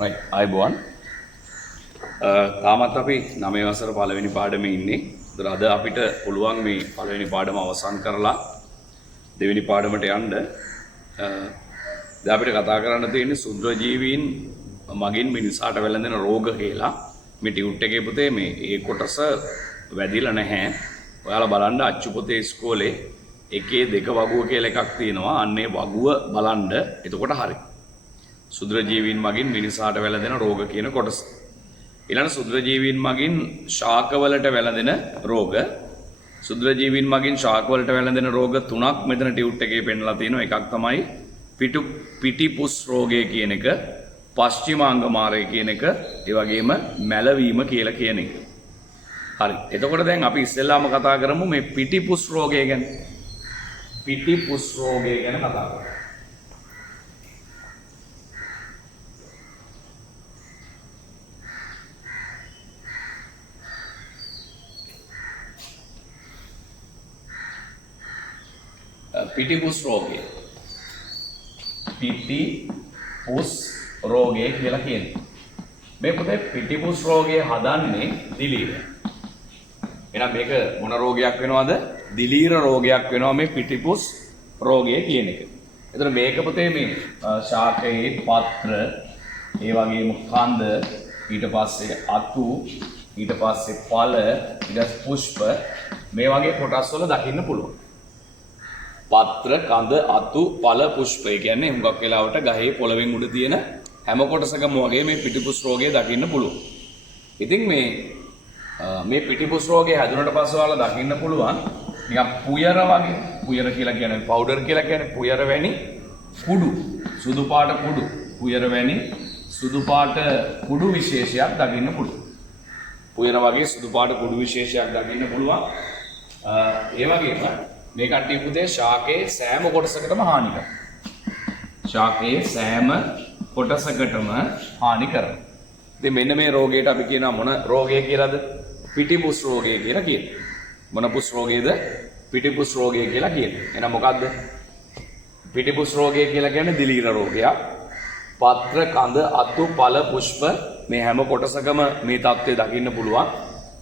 right අයබෝවන් තාමත් අපි 9 වසර පළවෙනි පාඩමේ ඉන්නේ. ඒතර අද අපිට පුළුවන් මේ පළවෙනි පාඩම අවසන් කරලා දෙවෙනි පාඩමට යන්න. දැන් අපිට කතා කරන්න තියෙන්නේ සුද්ධජීවීන් මගින් මිනිසාට වැළඳෙන රෝග කියලා. මේ ටියුට් එකේ පුතේ මේ ඒ කොටස වැදිලා නැහැ. ඔයාලා බලන්න අච්චු පොතේ ඉස්කෝලේ එකේ දෙක වගුව කියලා එකක් තියෙනවා. අන්නේ වගුව බලන්න. එතකොට හරි. සුද්‍රජීවීන් මගින් මිනිසාට වැළඳෙන රෝග කියන කොටස. ඊළඟ සුද්‍රජීවීන් මගින් ශාකවලට වැළඳෙන රෝග. සුද්‍රජීවීන් මගින් ශාකවලට වැළඳෙන රෝග තුනක් මෙතන ටියුට් එකේ පෙන්නලා තියෙනවා. එකක් තමයි පිටිපුස් රෝගය කියන එක, පශ්චිමාංග මාරය කියන එක, ඒ වගේම මැලවීම කියලා කියන එක. හරි. එතකොට දැන් අපි ඉස්සෙල්ලාම කතා කරමු මේ පිටිපුස් රෝගය ගැන. පිටිපුස් රෝගය ගැන කතා කරමු. පිටිපුස් රෝගය. පිටිපුස් රෝගය කියලා කියන්නේ. මේ පුතේ පිටිපුස් රෝගය හදන්නේ දිලීර. එහෙනම් මේක මොන රෝගයක් වෙනවද? දිලීර රෝගයක් වෙනවා මේ පිටිපුස් රෝගය කියන එක. එතන මේක පුතේ මේ ශාකයේ පත්‍ර, ඒ වගේම කඳ, ඊට පස්සේ අතු, ඊට පස්සේ ඵල, ඊට පස්සේ පුෂ්ප මේ වගේ කොටස් වල දකින්න පුළුවන්. පත්‍ර, කඳ, අතු, ඵල, පුෂ්ප. ඒ කියන්නේ හුඟක් වෙලාවට ගහේ පොළවෙන් උඩ තියෙන හැම කොටසකම වගේ මේ පිටිපුස් රෝගය දකින්න පුළුවන්. ඉතින් මේ පිටිපුස් රෝගය හැදුනට පස්සේ ඔයාලා දකින්න පුළුවන් නිකන් පුයර වගේ. පුයර කියලා කියන්නේ පවුඩර් කියලා කියන්නේ පුයර වැනි කුඩු, සුදු පාට කුඩු. පුයර වැනි සුදු පාට කුඩු විශේෂයක් දකින්න පුළුවන්. පුයර වගේ සුදු පාට කුඩු විශේෂයක් දකින්න පුළුවන්. ඒ වගේම මේ කට්ටිය පුතේ ශාකයේ සෑම කොටසකටම හානි කරනවා. ශාකයේ සෑම කොටසකටම හානි කරනවා. ඉතින් මෙන්න මේ රෝගයට අපි කියනවා මොන රෝගය කියලාද? පිටිපුස් රෝගය කියලා කියනවා. මොන පුස් රෝගයද? පිටිපුස් රෝගය කියලා කියනවා. එහෙනම් මොකද්ද? පිටිපුස් රෝගය කියලා කියන්නේ දිලීර රෝගයක්. පත්‍ර, කඳ, අතු, ඵල, පුෂ්ප මේ හැම කොටසකම මේ தත්ත්වය දකින්න පුළුවන්.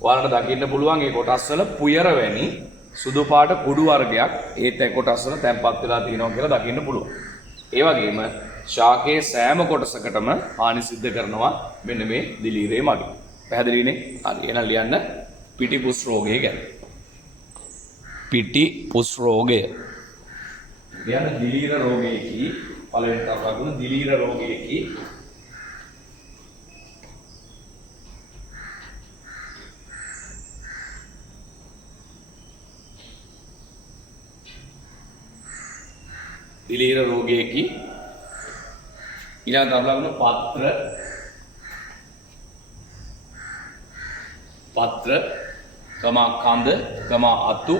ඔයාලට දකින්න පුළුවන් මේ කොටස් වල පුයර වැනි සුදු පාට කුඩු වර්ගයක් ඒත් කොටස් වල තැම්පත් වෙලා තියෙනවා කියලා දකින්න පුළුවන්. ඒ වගේම ශාකයේ සෑම කොටසකටම හානි සිද්ධ කරනවා මෙන්න මේ දිලීරේ මගින්. පැහැදිලිනේ? හරි. එහෙනම් ලියන්න පිටිපුස් රෝගය ගැන. පිටිපුස් රෝගය. ලියන්න දිලීර රෝගයේකී පළවෙනි තත්ත්වය දිලීර රෝගයේකී දිලීර රෝගයේකී ඊළඟ තත්ත්වය පත්‍ර, කඳ, අතු,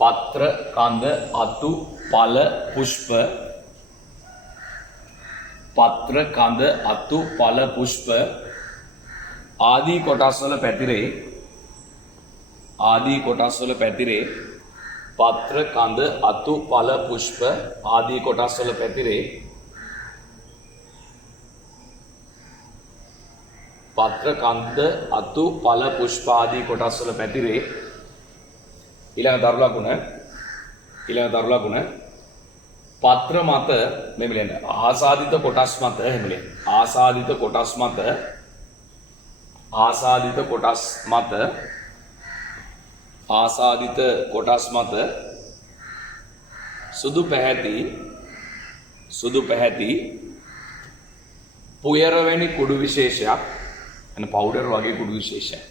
පත්‍ර, කඳ, අතු, ඵල, පුෂ්ප. පත්‍ර, කඳ, අතු, ඵල, පුෂ්ප ආදී කොටස් වල පැතිරේ. පත්‍ර, කඳ, අතු, ඵල, පුෂ්ප ආදී කොටස් වල පැතිරේ. පත්‍ර, කන්ද, අතු, ඵල, පුෂ්ප ආදී කොටස් වල පැතිරේ. ඊළඟ දරු ලකුණ පත්‍ර මත මෙහෙම ලියන්න. ආසාදිත කොටස් මත එහෙම ලියන්න. ආසාදිත කොටස් මත සුදු පැහැති පුයර වැනි කුඩු විශේෂයක්, එන පවුඩර් වගේ කුඩු විශේෂයක්.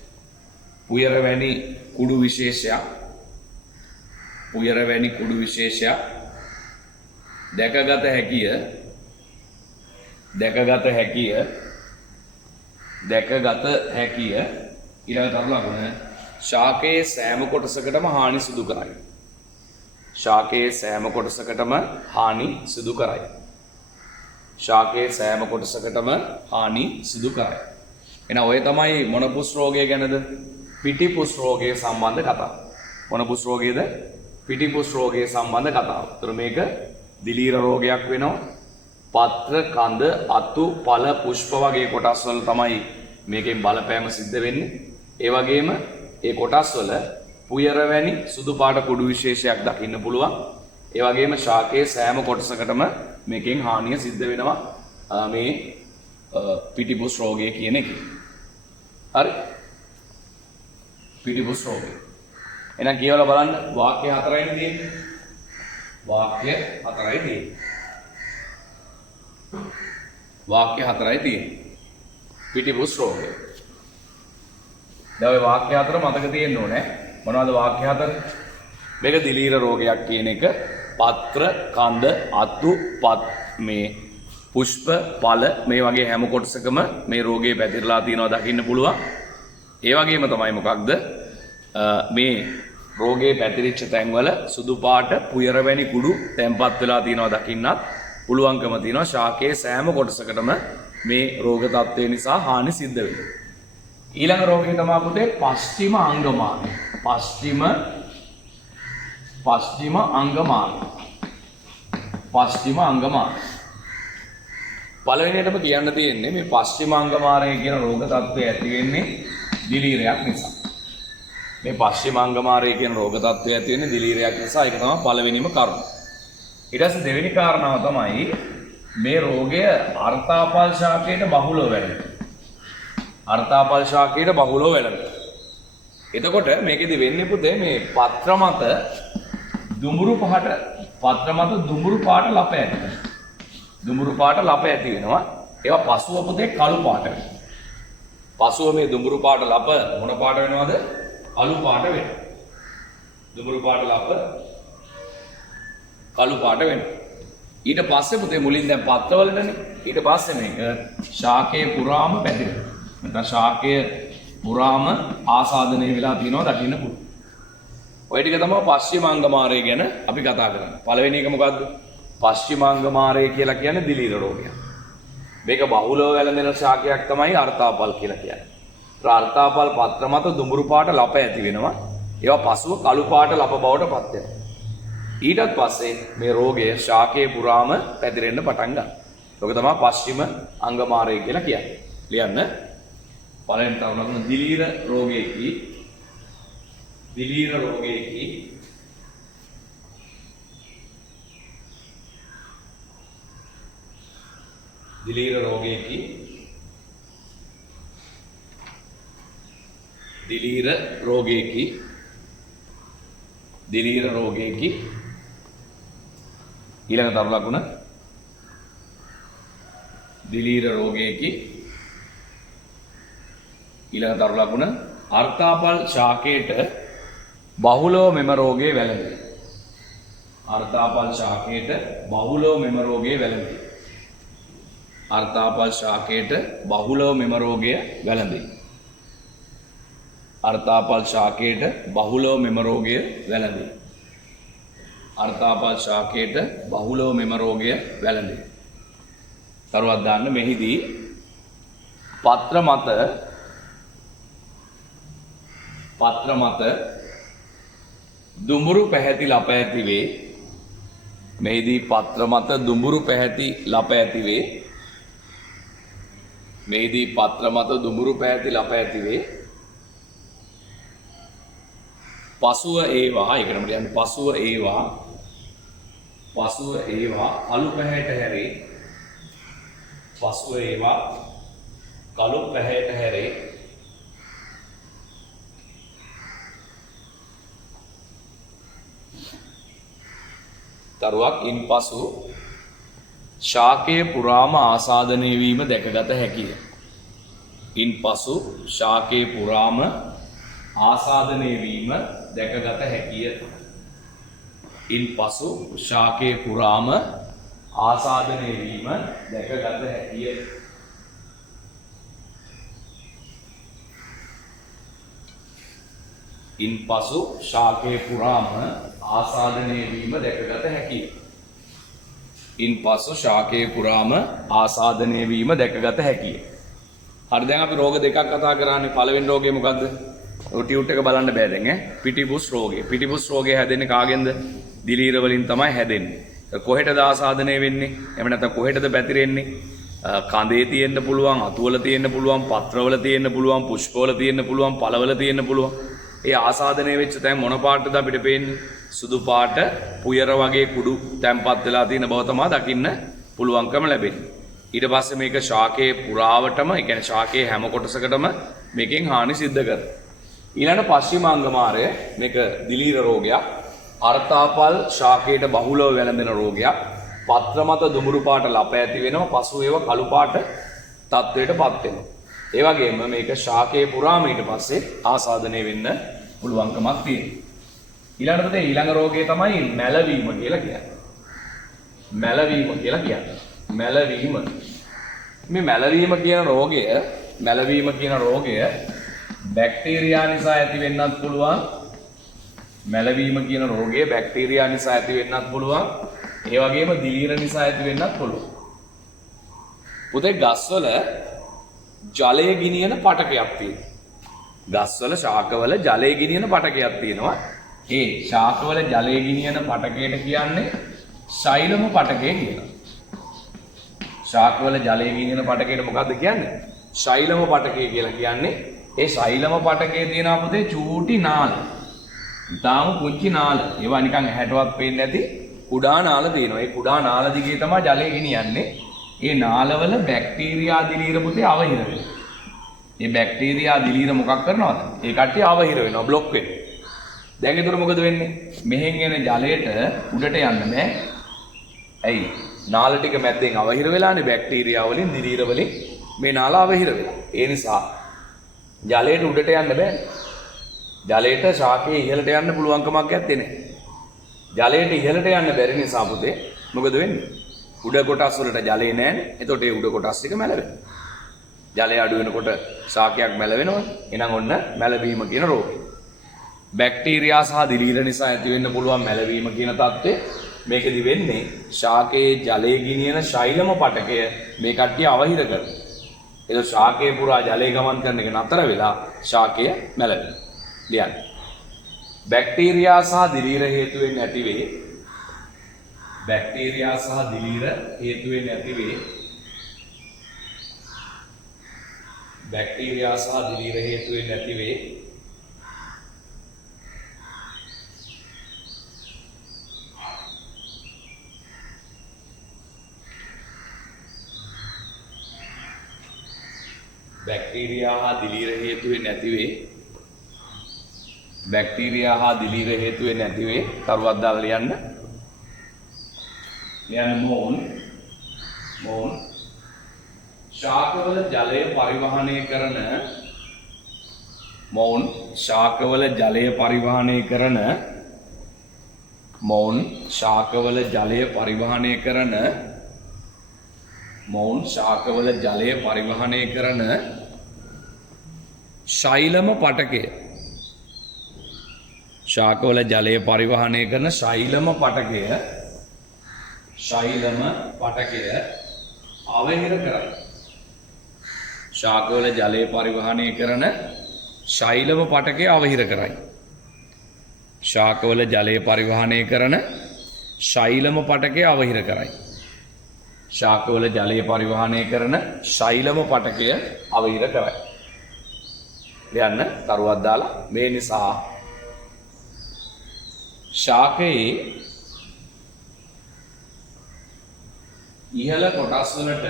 පුයර වැනි කුඩු විශේෂයක් දැකගත හැකිය. ඊළඟ තරු ලකුණ ශාකයේ සෑම කොටසකටම හානි සිදු කරයි. එහෙනම් ඔය තමයි මොන පුස් රෝගය ගැනද? පිටිපුස් රෝගය සම්බන්ධ කතාව. මොන පුස් රෝගයද? පිටිපුස් රෝගය සම්බන්ධ කතාව. ඒතර මේක දිලීර රෝගයක් වෙනවා. පත්‍ර කඳ අතු පළ පුෂ්ප වගේ කොටස් වල තමයි මේකෙන් බලපෑම සිද්ධ වෙන්නේ. ඒ වගේම ඒ කොටස් වල පුයර වැනි සුදු පාට කුඩු විශේෂයක් දකින්න පුළුවන්. ඒ වගේම ශාකයේ සෑම කොටසකටම මේකෙන් හානිය සිද්ධ වෙනවා මේ පිටිපුස් රෝගය කියන එක. හරි. පිටිපුස් රෝගය. එහෙනම් කියවලා බලන්න වාක්‍ය 4යි තියෙන්නේ. වාක්‍ය 4යි තියෙන්නේ. වාක්‍ය 4යි තියෙන්නේ. පිටිපුස් රෝගය. දැන් ඔය වාක්‍ය 4 මතක තියෙන්න ඕනේ. මොනවද වාක්‍ය 4? මේක දිලීර රෝගයක් කියන එක. පත්‍ර කඳ අතු මේ පුෂ්ප ඵල මේ වගේ හැම කොටසකම මේ රෝගේ පැතිරලා තියෙනවා දකින්න පුළුවන්. ඒ වගේම තමයි මොකක්ද මේ රෝගේ පැතිරිච්ච තැන්වල සුදු පාට පුයර වැනි කුඩු තැම්පත් වෙලා තියෙනවා දකින්නත් පුළුවන්කම තියෙනවා. ශාකයේ සෑම කොටසකටම මේ රෝග තත්ත්වය නිසා හානි සිද්ධ වෙනවා. ඊළඟ රෝගය තමයි පුතේ පස්චිම අංගමාර්ගය. පස්චිම අංගමාර්ගය. පස්චිම අංගමාර්ගය. පළවෙනියටම කියන්න තියෙන්නේ මේ පස්චිම අංගමාර්ගය කියන රෝග තත්ත්වය ඇති වෙන්නේ දිලීරයක් නිසා. මේ පස්චිම අංගමාර්ගය කියන රෝග තත්ත්වය ඇති වෙන්නේ දිලීරයක් නිසා. ඒක තමයි පළවෙනිම කරුණ. ඊට පස්සේ දෙවෙනි කාරණාව තමයි මේ රෝගය අර්ථාපල් ශාකයට බහුලව වැළඳෙනවා. අර්ථාපල් ශාකයට බහුලව වැළඳෙනවා. එතකොට මේකෙදි වෙන්නේ පුතේ මේ පත්‍ර මත දුඹුරු පාට ලප ඇති වෙනවා. දුඹුරු පාට ලප ඇති වෙනවා. ඒවා පසුව පුතේ කළු පාට වෙනවා. පසුව මේ දුඹුරු පාට ලප මොන පාට වෙනවද? කළු පාට වෙනවා. දුඹුරු පාට ලප කළු පාට වෙනවා. ඊට පස්සේ පුතේ මුලින් දැන් පත්‍රවලනේ. ඊට පස්සේ මේක ශාකයේ පුරාම පැතිරෙනවා. නැත්නම් ශාකයේ පුරාම ආසාදනය වෙලා තියෙනවා දකින්න පුළුවන්. ඔය ටික තමයි පස්චිමාංගමාරය ගැන අපි කතා කරන්නේ. පළවෙනි එක මොකද්ද? පස්චිමාංගමාරය කියලා කියන්නේ දිලීර රෝගයක්. මේක බහුලව වැළඳෙන ශාකයක් තමයි අර්ථාපල් කියලා කියන්නේ. අර්ථාපල් පත්‍ර මත දුඹුරු පාට ලප ඇති වෙනවා. ඒවා පසුව කළු පාට ලප බවට පත් වෙනවා. ඊටත් පස්සේ මේ රෝගය ශාකයේ පුරාම පැතිරෙන්න පටන් ගන්නවා. ඒක තමයි පස්චිම අංගමාරය කියලා කියන්නේ. ලියන්න. පළවෙනි තවරන දිලීර රෝගයේදී දිලීර රෝගයේදී ඊළඟ තරු ලකුණ ඊළඟ තරු ලකුණ අර්ථාපල් ශාකයට බහුලව මෙම රෝගය වැළඳේ. අර්ථාපල් ශාකයට බහුලව මෙම රෝගය වැළඳේ. අර්ථාපල් ශාකයට බහුලව මෙම රෝගය වැළඳේ. අර්ථාපල් ශාකයට බහුලව මෙම රෝගය වැළඳේ. අර්ථාපල් ශාකයට බහුලව මෙම රෝගය වැළඳේ. තරුවක් දාන්න මෙහිදී පත්‍ර මත දුඹුරු පැහැති ලප ඇති වේ. මෙහිදී පත්‍ර මත දුඹුරු පැහැති ලප ඇති වේ. මෙහිදී පත්‍ර මත දුඹුරු පැහැති ලප ඇති වේ. පසුව ඒවා ඒකටම කියන්නේ පසුව ඒවා කළු පැහැයට හැරේ. පසුව ඒවා කළු පැහැයට හැරේ. තරුවක් ඉන්පසු ශාකයේ පුරාම ආසාදනය වීම දැකගත හැකිය. ඉන්පසු ශාකයේ පුරාම ආසාදනය වීම දැකගත හැකිය. ඉන්පසු ශාකයේ පුරාම ආසාදනය වීම දැකගත හැකිය. ඉන්පසු ශාකයේ පුරාම ආසාදනය වීම දැකගත හැකිය. ඉන්පසු ශාකයේ පුරාම ආසාදනය වීම දැකගත හැකිය. හරි දැන් අපි රෝග දෙකක් කතා කරන්නේ. පළවෙනි රෝගය මොකද්ද? ඔය ටියුට් එක බලන්න බෑ දැන් ඈ. පිටිපුස් රෝගය. පිටිපුස් රෝගය හැදෙන්නේ කාගෙන්ද? දිලීර වලින් තමයි හැදෙන්නේ. කොහෙටද ආසාදනය වෙන්නේ? එහෙම නැත්නම් කොහෙටද පැතිරෙන්නේ? කඳේ තියෙන්න පුළුවන්, අතුවල තියෙන්න පුළුවන්, පත්‍රවල තියෙන්න පුළුවන්, පුෂ්පවල තියෙන්න පුළුවන්, පළවල තියෙන්න පුළුවන්. ඒ ආසාදනය වෙච්ච තැන් මොන පාටද අපිට පේන්නේ? සුදු පාට පුයර වගේ කුඩු තැම්පත් වෙලා තියෙන බව තමයි දකින්න පුළුවන්කම ලැබෙන්නේ. ඊට පස්සේ මේක ශාකයේ පුරාවටම, ඒ කියන්නේ ශාකයේ හැම කොටසකටම මේකෙන් හානි සිද්ධ කරනවා. ඊළඟ පශ්චිමාංගමාරය මේක දිලීර රෝගයක්. අර්ථාපල් ශාකයට බහුලව වැළඳෙන රෝගයක්. පත්‍ර මත දුඹුරු පාට ලප ඇති වෙනවා. පසු ඒව කළු පාට තත්වයටපත් වෙනවා. ඒ වගේම මේක ශාකයේ පුරාම ඊට පස්සේ ආසාදනය වෙන්න පුළුවන්කමක් තියෙනවා. ඊළඟ රෝගය තමයි මැලවීම කියලා කියන්නේ. මැලවීම කියලා කියන්නේ. මැලවීම. මේ මැලවීම කියන රෝගය බැක්ටීරියා නිසා ඇති වෙන්නත් පුළුවන්. මැලවීම කියන රෝගය බැක්ටීරියා නිසා ඇති වෙන්නත් පුළුවන්. ඒ වගේම දිලීර නිසා ඇති වෙන්නත් පුළුවන්. පුතේ ගස්වල ජලය ගිනියන පටකයක් තියෙනවා. ගස්වල ශාකවල ජලය ගිනියන පටකයක් තියෙනවා. ඒ ශාකවල ජලය ගිනියන පටකයට කියන්නේ ශෛලම පටකය කියලා. ශාකවල ජලය ගිනියන පටකයට මොකද්ද කියන්නේ? ශෛලම පටකය කියලා කියන්නේ. ඒ ශෛලම පටකයේ තියෙන අපතේ චූටි නාල. ඊටාම පුංචි නාල. ඒවා නිකන් ඇහැටවත් පේන්නේ නැති කුඩා නාල තියෙනවා. ඒ කුඩා නාල දිගේ තමයි ජලය ගෙනියන්නේ. ඒ නාලවල බැක්ටීරියා දිලීර පුතේ අවහිර වෙනවා. ඒ බැක්ටීරියා දිලීර මොකක් කරනවද? ඒ කට්ටිය අවහිර වෙනවා, બ્લોක් වෙනවා. දැන් ඒතර මොකද වෙන්නේ? මෙහෙන් එන ජලයට උඩට යන්න බෑ. ඇයි? නාල ටික මැද්දෙන් අවහිර වෙලානේ බැක්ටීරියා වලින් දිලීර වලින් මේ නාල අවහිර වෙලා. ඒ නිසා ජලයට උඩට යන්න බෑ. ජලයට ශාකයේ ඉහළට යන්න පුළුවන්කමක් නැත්තේ නේ. ජලයට ඉහළට යන්න බැරි නිසා පුතේ මොකද වෙන්නේ? උඩ කොටස් වලට ජලය නැහැනේ. එතකොට ඒ උඩ කොටස් ටික මැලවෙනවා. ජලය අඩු වෙනකොට ශාකයක් මැලවෙනවනේ. එහෙනම් ඔන්න මැලවීම කියන රෝගය. බැක්ටීරියා සහ දිලීර නිසා ඇති වෙන්න පුළුවන් මැලවීම කියන தත්ත්වය මේකෙදි වෙන්නේ ශාකයේ ජලය ගිනියන ශෛලම පටකය මේ කට්ටිය අවහිර කරනවා. ඒක ශාකයේ පුරා ජලය ගමන් කරන එක නතර වෙලා ශාකය මැලවෙනවා. ලියන්න. බැක්ටීරියා සහ දිලීර හේතුවෙන් ඇතිවේ. බැක්ටීරියා සහ දිලීර හේතුවෙන් ඇතිවේ. බැක්ටීරියා සහ දිලීර හේතුවෙන් ඇතිවේ. බැක්ටීරියා හා දිලීර හේතුවෙන් ඇතිවේ. බැක්ටීරියා හා දිලීර හේතුවෙන් ඇතිවේ. තරුවක් දාලා ලියන්න. ලියන්න මෝන් ශාකවල ජලය පරිවහනය කරන ශාකවල ජලය පරිවහනය කරන ශාකවල ජලය පරිවහනය කරන ශාකවල ජලය පරිවහනය කරන ශෛලම පටකය. ශාකවල ජලය පරිවහනය කරන ශෛලම පටකය අවහිර කරයි. ශාකවල ජලය පරිවහනය කරන ශෛලම පටකය අවහිර කරයි. ශාකවල ජලය පරිවහනය කරන ශෛලම පටකය අවහිර කරයි. ශාකවල ජලය පරිවහනය කරන ශෛලම පටකය අවහිර කරයි. ලියන්න තරුවක් දාලා මේ නිසා ශාකයේ ඉහළ කොටස් වලට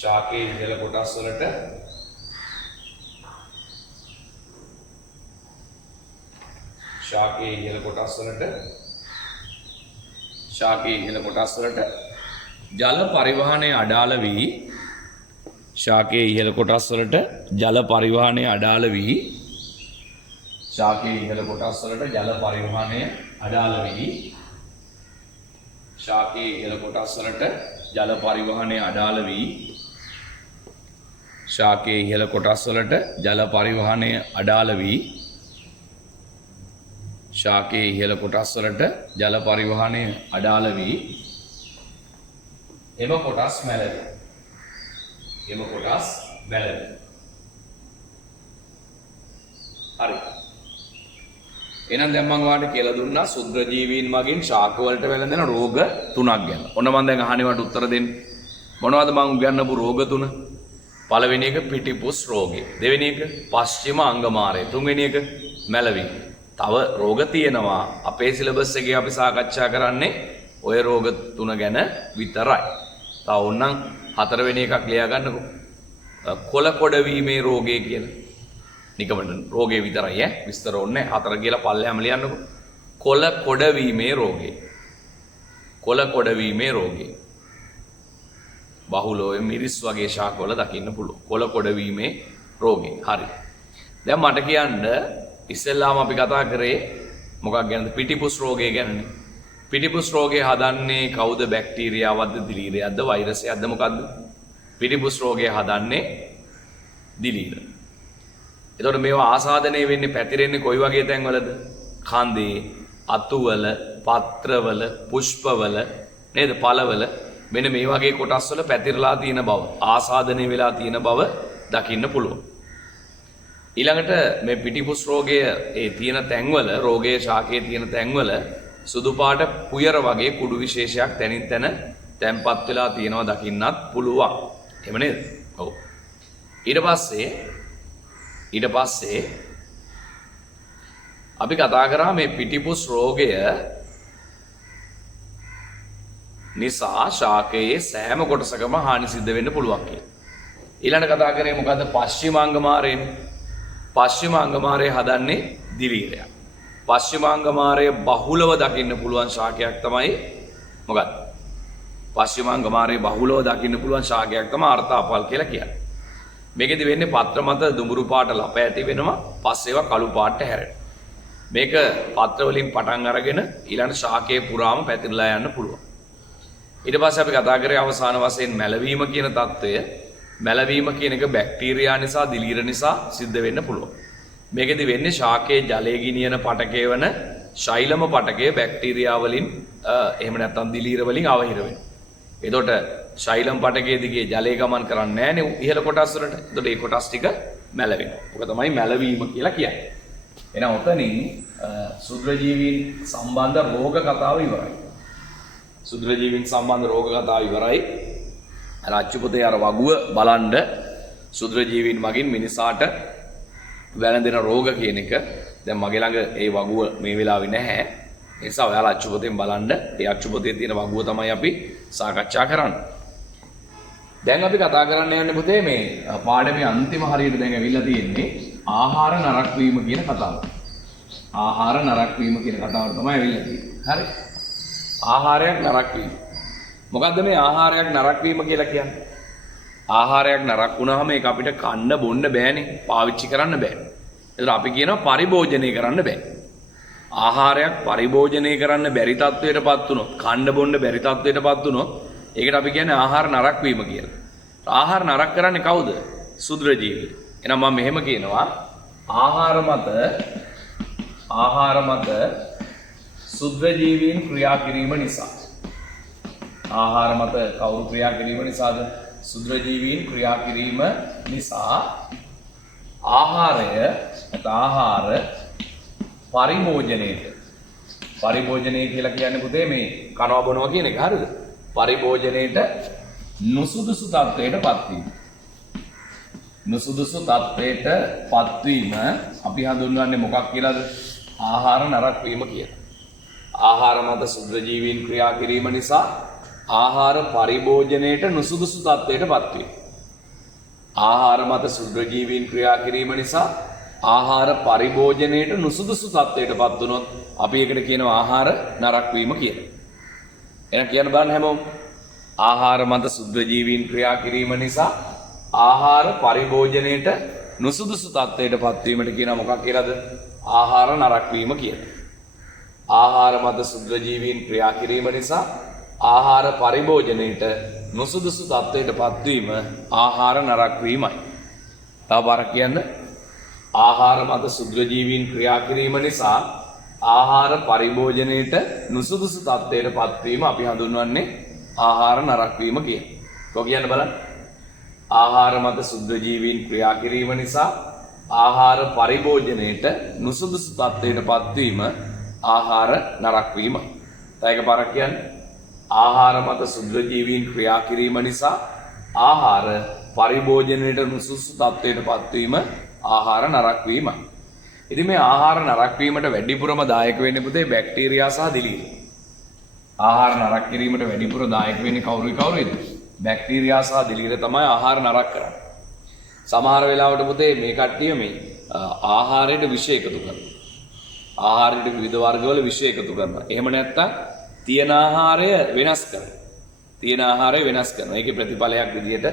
ශාකයේ ඉහළ කොටස් වලට ජල පරිවහනය අඩාල වී ශාකයේ ඉහළ කොටස් වලට ජල පරිවහනය අඩාල වී ශාකයේ ඉහළ කොටස් වලට ජල පරිවහනය අඩාල වී ශාකයේ ඉහළ කොටස් වලට ජල පරිවහනය අඩාල වී ශාකයේ ඉහළ කොටස් වලට ජල පරිවහනය අඩාල වී ශාකයේ ඉහළ කොටස් වලට ජල පරිවහනය අඩාල වී එම කොටස් මැලවේ. හරි. එහෙනම් දැන් මම ඔයාලට කියලා දුන්නා සුද්ධ ජීවීන් මගින් ශාක වලට වැළඳෙන රෝග 3ක් ගැන. ඔන්න මම දැන් අහන්නේවට උත්තර දෙන්න. මොනවද මම උගන්වපු රෝග 3? පළවෙනි එක පිටිපුස් රෝගය. දෙවෙනි එක පශ්චිම අංගමාරය. තුන්වෙනි එක මැලවීම. තව රෝග තියෙනවා. අපේ සිලබස් එකේ අපි සාකච්ඡා කරන්නේ ඔය රෝග 3 ගැන විතරයි. තව ඕනනම් හතරවෙනි එකක් ලියා ගන්නකො. කොළ කොඩ වීමේ රෝගය කියලා. නිකමන රෝගේ විතරයි විස්තර ඕනේ. හතර කියලා පල්ලෙහාම ලියන්නකො. කොළ කොඩ වීමේ රෝගය. කොළ කොඩ වීමේ රෝගය. බහුලව මිරිස් වගේ ශාකවල දකින්න පුළුවන්. කොළ කොඩ වීමේ රෝගය. හරි. දැන් මට කියන්න ඉස්සෙල්ලාම අපි කතා කරේ මොකක් ගැනද? පිටිපුස් රෝගය ගැනනේ. පිටිපුස් රෝගය හදන්නේ කවුද? බැක්ටීරියාවක්ද, දිලීරයක්ද, වෛරසයක්ද මොකද්ද? පිටිපුස් රෝගය හදන්නේ දිලීර. එතකොට මේවා ආසාදනය වෙන්නේ පැතිරෙන්නේ කොයි වගේ තැන්වලද? කඳේ, අතුවල, පත්‍රවල, පුෂ්පවල නේද? පළවල මෙන්න මේ වගේ කොටස් වල පැතිරලා තියෙන බව, ආසාදනය වෙලා තියෙන බව දකින්න පුළුවන්. ඊළඟට මේ පිටිපුස් රෝගය ඒ තියෙන තැන්වල, රෝගයේ ශාකයේ තියෙන තැන්වල සුදු පාට පුයර වගේ කුඩු විශේෂයක් තැනින් තැන තැන්පත් වෙලා තියෙනවා දකින්නත් පුළුවන්. එහෙම නේද? ඔව්. ඊට පස්සේ අපි කතා කරා මේ පිටිපුස් රෝගය නිසා ශාකයේ සෑම කොටසකම හානි සිද්ධ වෙන්න පුළුවන් කියලා. ඊළඟට කතා කරේ මොකද්ද? පශ්චිමාංගමාරයෙන්. පශ්චිමාංගමාරය හදන්නේ දිලීරයක්. පශ්චිමාංගමාරය බහුලව දකින්න පුළුවන් ශාකයක් තමයි මොකක්ද? පශ්චිමාංගමාරය බහුලව දකින්න පුළුවන් ශාකයක් තමයි අර්ථාපල් කියලා කියන්නේ. මේකෙදි වෙන්නේ පත්‍ර මත දුඹුරු පාට ලප ඇති වෙනවා. පස්සේ ඒවා කළු පාටට හැරෙනවා. මේක පත්‍ර වලින් පටන් අරගෙන ඊළඟ ශාකයේ පුරාම පැතිරලා යන්න පුළුවන්. ඊට පස්සේ අපි කතා කරේ අවසාන වශයෙන් මැලවීම කියන தত্ত্বය. මැලවීම කියන එක බැක්ටීරියා නිසා, දිලීර නිසා සිද්ධ වෙන්න පුළුවන්. මේකෙදි වෙන්නේ ශාකයේ ජලයේ ගිනියන පටකය වන ශෛලම පටකය බැක්ටීරියා වලින් එහෙම නැත්නම් දිලීර වලින් අවහිර වෙනවා. එතකොට ශෛලම් පටකයේ දිගේ ජලය ගමන් කරන්නේ නැහැ නේ ඉහළ කොටස් වලට. එතකොට ඒ කොටස් ටික මැලවෙනවා. ඔක තමයි මැලවීම කියලා කියන්නේ. එහෙනම් ඔතනින් සුද්ධජීවීන් සම්බන්ධ රෝග කතාව ඉවරයි. සුද්ධජීවීන් සම්බන්ධ රෝග කතාව ඉවරයි. රාජ්‍යපතේ අර වගුව බලන්න සුද්ධජීවීන් මගින් මිනිසාට වැළඳෙන රෝග කියන එක දැන් මගේ ළඟ ඒ වගුව මේ වෙලාවේ නැහැ. ඒ නිසා ඔයාලා අච්චුපතෙන් බලන්න. ඒ අච්චුපතේ තියෙන වගුව තමයි අපි සාකච්ඡා කරන්නේ. දැන් අපි කතා කරන්න යන්නේ පුතේ මේ පාඩමේ අන්තිම හරියට දැන් ඇවිල්ලා තියෙන්නේ ආහාර නරක වීම කියන කතාව. ආහාර නරක වීම කියන කතාව තමයි ඇවිල්ලා තියෙන්නේ. හරි. ආහාරයක් නරක වීම. මොකද්ද මේ ආහාරයක් නරක වීම කියලා කියන්නේ? ආහාරයක් නරක වුණාම ඒක අපිට කන්න බොන්න බෑනේ. පාවිච්චි කරන්න බෑ. ඒතර අපි කියනවා පරිභෝජනය කරන්න බෑ. ආහාරයක් පරිභෝජනය කරන්න බැරි තත්වයකටපත් වුණොත්, කන්න බොන්න බැරි තත්වයකටපත් වුණොත් ඒකට අපි කියන්නේ ආහාර නරක වීම කියලා. ආහාර නරක කරන්නේ කවුද? සුද්ධජීවී. එහෙනම් මම මෙහෙම කියනවා ආහාර මත සුද්ධජීවීන් ක්‍රියා කිරීම නිසා. ආහාර මත කවුරු ක්‍රියා කිරීම නිසාද? සුද්ධජීවීන් ක්‍රියා කිරීම නිසා ආහාර පරිභෝජනය කියලා කියන්නේ පුතේ මේ කනවා බොනවා කියන එක. හරිද? පරිභෝජනයේට නුසුදුසු තත්වයකටපත් වීම. නුසුදුසු තත්වයකටපත් වීම අපි හඳුන්වන්නේ මොකක් කියලාද? ආහාර නරක වීම කියලා. ආහාර මත සුද්ධජීවීන් ක්‍රියා කිරීම නිසා ආහාර පරිභෝජනයේට නුසුදුසු තත්වයකටපත් වීම. ආහාර මත සුද්ධජීවීන් ක්‍රියා කිරීම නිසා ආහාර පරිභෝජනයේට නුසුදුසු තත්වයකටපත් වුණොත් අපි ඒකට කියනවා ආහාර නරක වීම කියලා. එහෙනම් කියන්න බලන්න හැමෝම ආහාර මත සුද්ධජීවීන් ක්‍රියා කිරීම නිසා ආහාර පරිභෝජනයේට නුසුදුසු තත්වයකටපත් වීමට කියනවා මොකක් කියලාද? ආහාර නරක වීම කියලා. ආහාර මත සුද්ධජීවීන් ක්‍රියා කිරීම නිසා ආහාර පරිභෝජනයේට නුසුදුසු තත්වයකටපත් වීම ආහාර නරක වීමයි. තව පාරක් කියන්න. ආහාර මත සුද්ධජීවීන් ක්‍රියා කිරීම නිසා ආහාර පරිභෝජනයේට නුසුදුසු තත්වයකටපත් වීම අපි හඳුන්වන්නේ ආහාර නරක වීම කියලා. කොහොම කියන්න බලන්න. ආහාර මත සුද්ධජීවීන් ක්‍රියා කිරීම නිසා ආහාර පරිභෝජනයේට නුසුදුසු තත්ත්වයට පත්වීම ආහාර නරක් වීමයි. තව එකපාරක් කියන්නේ ආහාර මත සුද්ධ ජීවීන් ක්‍රියා කිරීම නිසා ආහාර පරිභෝජනයේට නුසුදුසු තත්ත්වයට පත්වීම ආහාර නරක් වීමයි. ඉතින් මේ ආහාර නරක් වීමට වැඩිපුරම දායක වෙන්නේ පුතේ බැක්ටීරියා සහ දිලීර. ආහාර නරක් කිරීමට වැඩිපුර දායක වෙන්නේ කවුරුද? බැක්ටීරියා සහ දිලීර තමයි ආහාර නරක් කරන්නේ. සමහර වෙලාවට පුතේ මේ කට්ටිය මේ ආහාරයට විෂ එකතු කරනවා. ආහාරයට විවිධ වර්ගවල විෂ එකතු කරනවා. එහෙම නැත්නම් තියෙන ආහාරය වෙනස් කරනවා. තියෙන ආහාරය වෙනස් කරනවා. ඒකේ ප්‍රතිඵලයක් විදිහට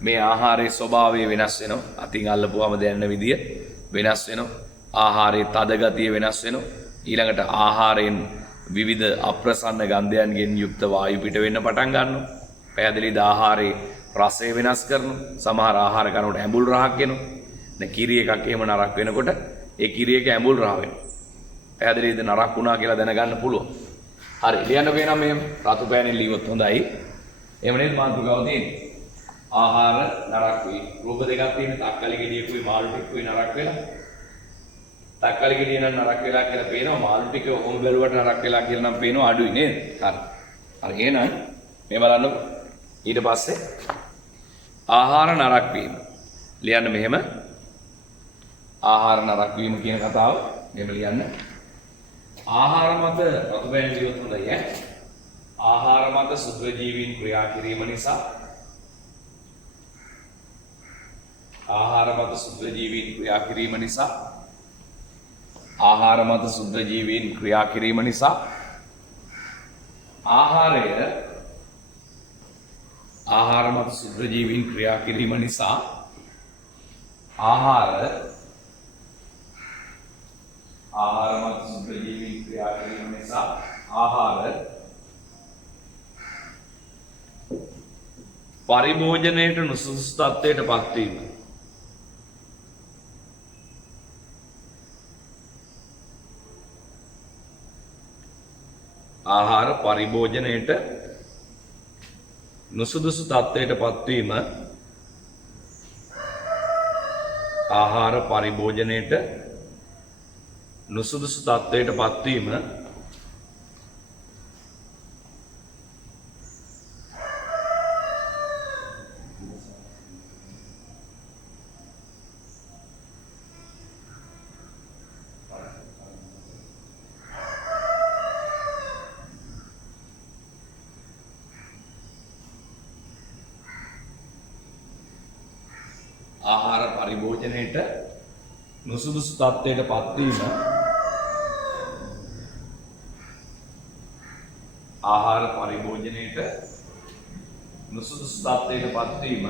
මේ ආහාරයේ ස්වභාවය වෙනස් වෙනවා. අතින් අල්ලපුවාම දැනෙන විදිය වෙනස් වෙනවා. ආහාරයේ තද ගතිය වෙනස් වෙනවා. ඊළඟට ආහාරයෙන් විවිධ අප්‍රසන්න ගන්ධයන්ගෙන් යුක්ත වායු පිට වෙන්න පටන් ගන්නවා. පැහැදිලිද? ආහාරයේ රසය වෙනස් කරනවා. සමහර ආහාර කනකොට ඇඹුල් රහක් එනවා. දැන් කිරි එකක් එහෙම නරක් වෙනකොට ඒ කිරි එක ඇඹුල් රහ වෙනවා. පැහැදිලිද? නරක් වුණා කියලා දැනගන්න පුළුවන්. හරි. ලියන්න වෙනා මෙහෙම රතු පෑනෙන් ලියුවොත් හොඳයි. එහෙම නේද මාතෘකාව තියෙන්නේ. ආහාර නරක් වේ. රූප දෙකක් තියෙන තක්කලි ගෙඩියකුයි මාළු ටිකකුයි නරක් වෙලා. තක්කලි ගෙඩිය නම් නරක් වෙලා කියලා පේනවා. මාළු ටික ඔහොම බැලුවට නරක් වෙලා කියලා නම් පේනවා අඩුයි නේද? හරි. හරි එහෙනම් මේ බලන්නකො. ඊට පස්සේ ආහාර නරක් වීම. ලියන්න මෙහෙම. ආහාර නරක් වීම කියන කතාව මෙහෙම ලියන්න. ආහාර මත රතු පෑන් ලියුවොත් හොඳයි ඈ. ආහාර මත සුද්ධ ජීවීන් ක්‍රියා කිරීම නිසා ආහාර මත සුද්ධ ජීවීන් ක්‍රියා කිරීම නිසා ආහාර මත සුද්ධ ජීවීන් ක්‍රියා කිරීම නිසා ආහාර මත සුද්ධ ජීවීන් ක්‍රියා කිරීම නිසා ආහාර මත සුද්ධ ජීවීන් ක්‍රියා කිරීම නිසා ආහාර පරිභෝජනයට නුසුදුසු තත්ත්වයට පත්වීම. ආහාර පරිභෝජනයට නුසුදුසු තත්ත්වයට පත්වීම. ආහාර පරිභෝජනයට නුසුදුසු තත්ත්වයට පත්වීම ආහාර පරිභෝජනයට නුසුදුසු තත්ත්වයට පත්වීම ආහාර පරිභෝජනයට නුසුදුසු තත්ත්වයට පත්වීම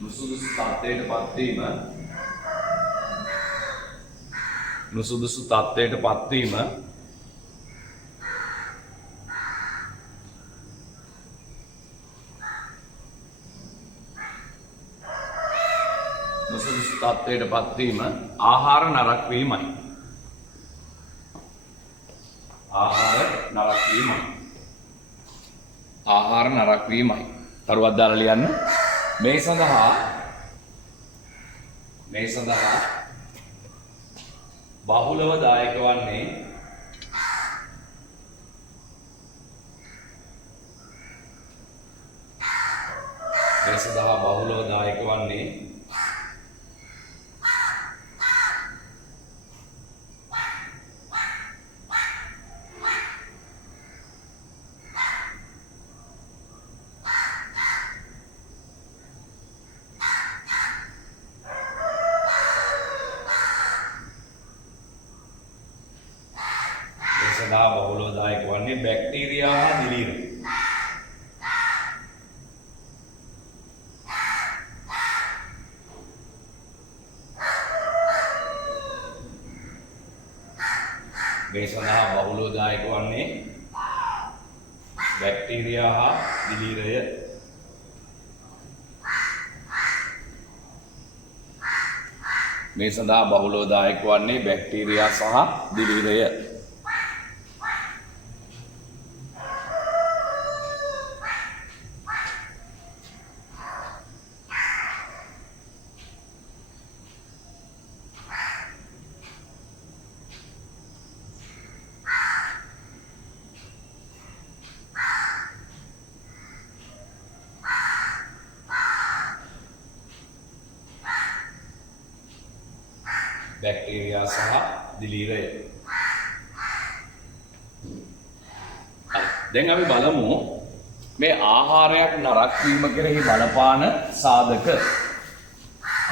නුසුදුසු තත්ත්වයට පත්වීම නුසුදුසු තත්ත්වයට පත්වීම නුසුදුසු තත්ත්වයට පත්වීම ආහාර නරක් වීමයි. ආහාර නරක් වීමයි. ආහාර නරක් වීමයි. තරුවක් දාලා ලියන්න. මේ සඳහා බහුලව දායක වන්නේ බැක්ටීරියා හා දිලීර. මේ සඳහා බහුලව දායක වන්නේ බැක්ටීරියා හා දිලීරය. මේ සඳහා බහුලව දායක වන්නේ බැක්ටීරියා සහ දිලීරය. බැක්ටීරියා සහ දිලීරය. දැන් අපි බලමු මේ ආහාරයක් නරක් වීම කෙරෙහි බලපාන සාධක.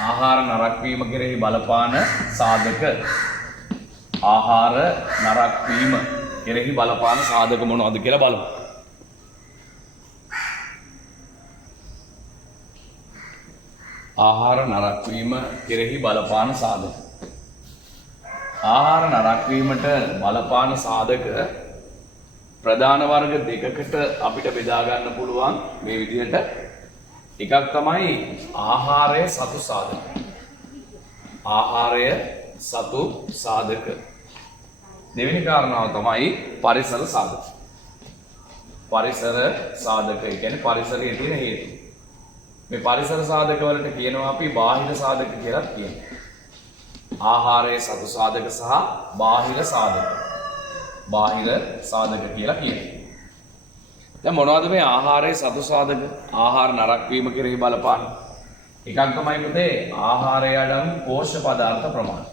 ආහාර නරක් වීම කෙරෙහි බලපාන සාධක. ආහාර නරක් වීම කෙරෙහි බලපාන සාධක මොනවද කියලා බලමු. ආහාර නරක් වීම කෙරෙහි බලපාන සාධක. ආහාර නරක් වීමට බලපාන සාධක ප්‍රධාන වර්ග දෙකකට අපිට බෙදා ගන්න පුළුවන් මේ විදිහට. එකක් තමයි ආහාරය සතු සාධක. ආහාරය සතු සාධක. දෙවෙනි කාරණාව තමයි පරිසර සාධක. පරිසර සාධක කියන්නේ පරිසරයේ තියෙන හේතු. මේ පරිසර සාධක වලට කියනවා අපි බාහිර සාධක කියලා කියනවා. ආහාරයේ සතු සාධක සහ බාහිර සාධක. බාහිර සාධක කියලා කියනවා. දැන් මොනවද මේ ආහාරයේ සතු සාධක? ආහාර නරක් වීම කෙරෙහි බලපාන. එකක් තමයි පුතේ ආහාරයේ අඩංගු පෝෂ්‍ය පදාර්ථ ප්‍රමාණය.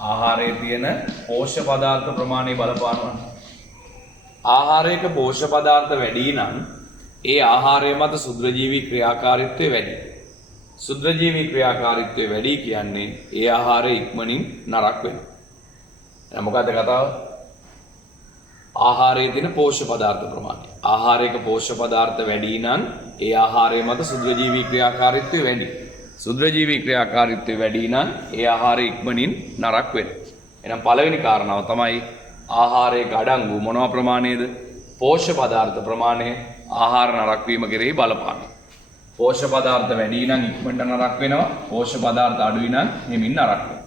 ආහාරයේ තියෙන පෝෂ්‍ය පදාර්ථ ප්‍රමාණය බලපානවා. ආහාරයක පෝෂ්‍ය පදාර්ථ වැඩි නම් ඒ ආහාරය මත සුද්ධජීවී ක්‍රියාකාරීත්වය වැඩි. සුද්ධජීවී ක්‍රියාකාරීත්වය වැඩි කියන්නේ ඒ ආහාරය ඉක්මනින් නරක වෙනවා. දැන් මොකද්ද කතාව? ආහාරයේ තියෙන පෝෂ්‍ය පදාර්ථ ප්‍රමාණය. ආහාරයක පෝෂ්‍ය පදාර්ථ වැඩි නම් ඒ ආහාරය මත සුද්ධජීවී ක්‍රියාකාරීත්වය වැඩි. සුද්ධජීවී ක්‍රියාකාරීත්වය වැඩි නම් ඒ ආහාරය ඉක්මනින් නරක වෙනවා. එහෙනම් පළවෙනි කාරණාව තමයි ආහාරයක අඩංගු මොනවා ප්‍රමාණයද? පෝෂ්‍ය පදාර්ථ ප්‍රමාණය ආහාර නරක වීම කෙරෙහි බලපාන. පෝෂ්‍ය පදාර්ථ වැඩි නම් ඉක්මනට නරක වෙනවා. පෝෂ්‍ය පදාර්ථ අඩුයි නම් හිමින් නරක වෙනවා.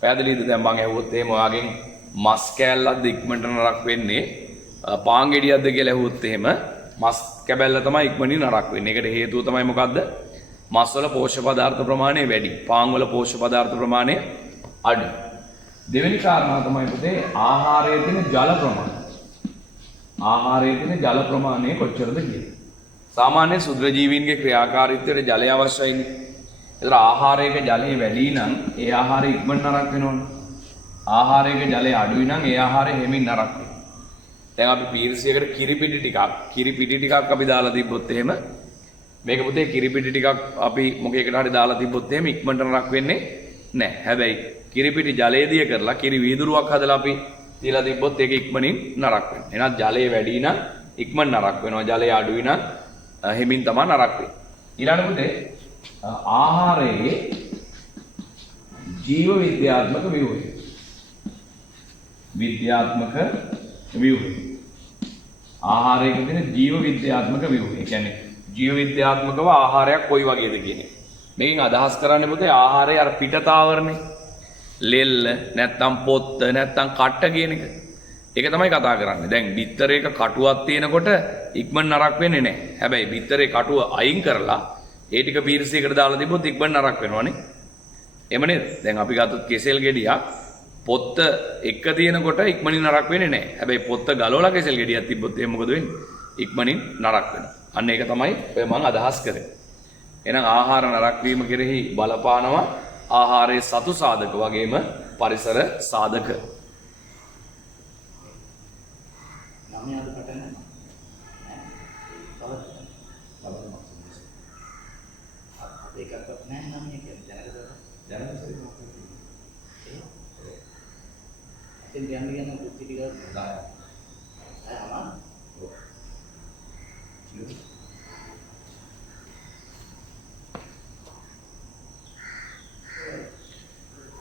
පැහැදිලිද? දැන් මම ඇහුවොත් එහෙම ඔයාගෙන් මස් කෑල්ලක්ද ඉක්මනට නරක වෙන්නේ පාන් ගෙඩියක්ද කියලා ඇහුවොත් එහෙම මස් කැබැල්ල තමයි ඉක්මනින් නරක වෙන්නේ. ඒකට හේතුව තමයි මොකද්ද? මස් වල පෝෂ්‍ය පදාර්ථ ප්‍රමාණය වැඩි. පාන් වල පෝෂ්‍ය පදාර්ථ ප්‍රමාණය අඩු. දෙවෙනි කාරණාව තමයි පුතේ ආහාරයේ තියෙන ජල ප්‍රමාණය. ආහාරයේ තියෙන ජල ප්‍රමාණය කොච්චරද කියන්නේ. සාමාන්‍ය සුද්ධජීවීන්ගේ ක්‍රියාකාරීත්වයට ජලය අවශ්‍යයිනේ. ඒතර ආහාරයක ජලය වැඩි නම් ඒ ආහාරය ඉක්මනට නරක වෙනවනේ. ආහාරයක ජලය අඩුයි නම් ඒ ආහාරය හැමින් නරක වෙනවා. දැන් අපි පීරිසියකට කිරි පිටි ටිකක් අපි දාලා තිබ්බොත් එහෙම මේක පුතේ කිරි පිටි ටිකක් අපි මොකේකට හරි දාලා තිබ්බොත් එහෙම ඉක්මනට නරක වෙන්නේ නැහැ. හැබැයි කිරි පිටි ජලය දිය කරලා කිරි වීදුරුවක් හදලා අපි තියලා තිබ්බොත් ඒක ඉක්මනින් නරක වෙනවා. එහෙනම් ජලය වැඩි නම් ඉක්මන නරක වෙනවා. ජලය අඩුයි නම් හිමින් තමයි නරක වෙන්නේ. ඊළඟ පුතේ ආහාරයේ ජීව විද්‍යාත්මක ව්‍යුහය. විද්‍යාත්මක ව්‍යුහය. ආහාරයක තියෙන ජීව විද්‍යාත්මක ව්‍යුහය. ඒ කියන්නේ ජීව විද්‍යාත්මකව ආහාරයක් කොයි වගේද කියන්නේ. මේකෙන් අදහස් කරන්නේ පුතේ ආහාරයේ අර පිටතාවරනේ. ලෙල්ල නැත්තම් පොත්ත නැත්තම් කට්ට කියන එක. ඒක තමයි කතා කරන්නේ. දැන් බිත්තරයක කටුවක් තියෙනකොට ඉක්මන නරක වෙන්නේ නැහැ. හැබැයි බිත්තරේ කටුව අයින් කරලා ඒ ටික පීරිසියකට දාලා තිබ්බොත් ඉක්මන නරක වෙනවනේ. එහෙම නේද? දැන් අපි ගත්තොත් කෙසෙල් ගෙඩියක් පොත්ත එක තියෙනකොට ඉක්මනින් නරක වෙන්නේ නැහැ. හැබැයි පොත්ත ගලවලා කෙසෙල් ගෙඩියක් තිබ්බොත් එහෙනම් මොකද වෙන්නේ? ඉක්මනින් නරක වෙනවා. අන්න ඒක තමයි ඔය මම අදහස් කරේ. එහෙනම් ආහාර නරක වීම කෙරෙහි බලපානවා ආහාරයේ සතු සාධක වගේම පරිසර සාධක.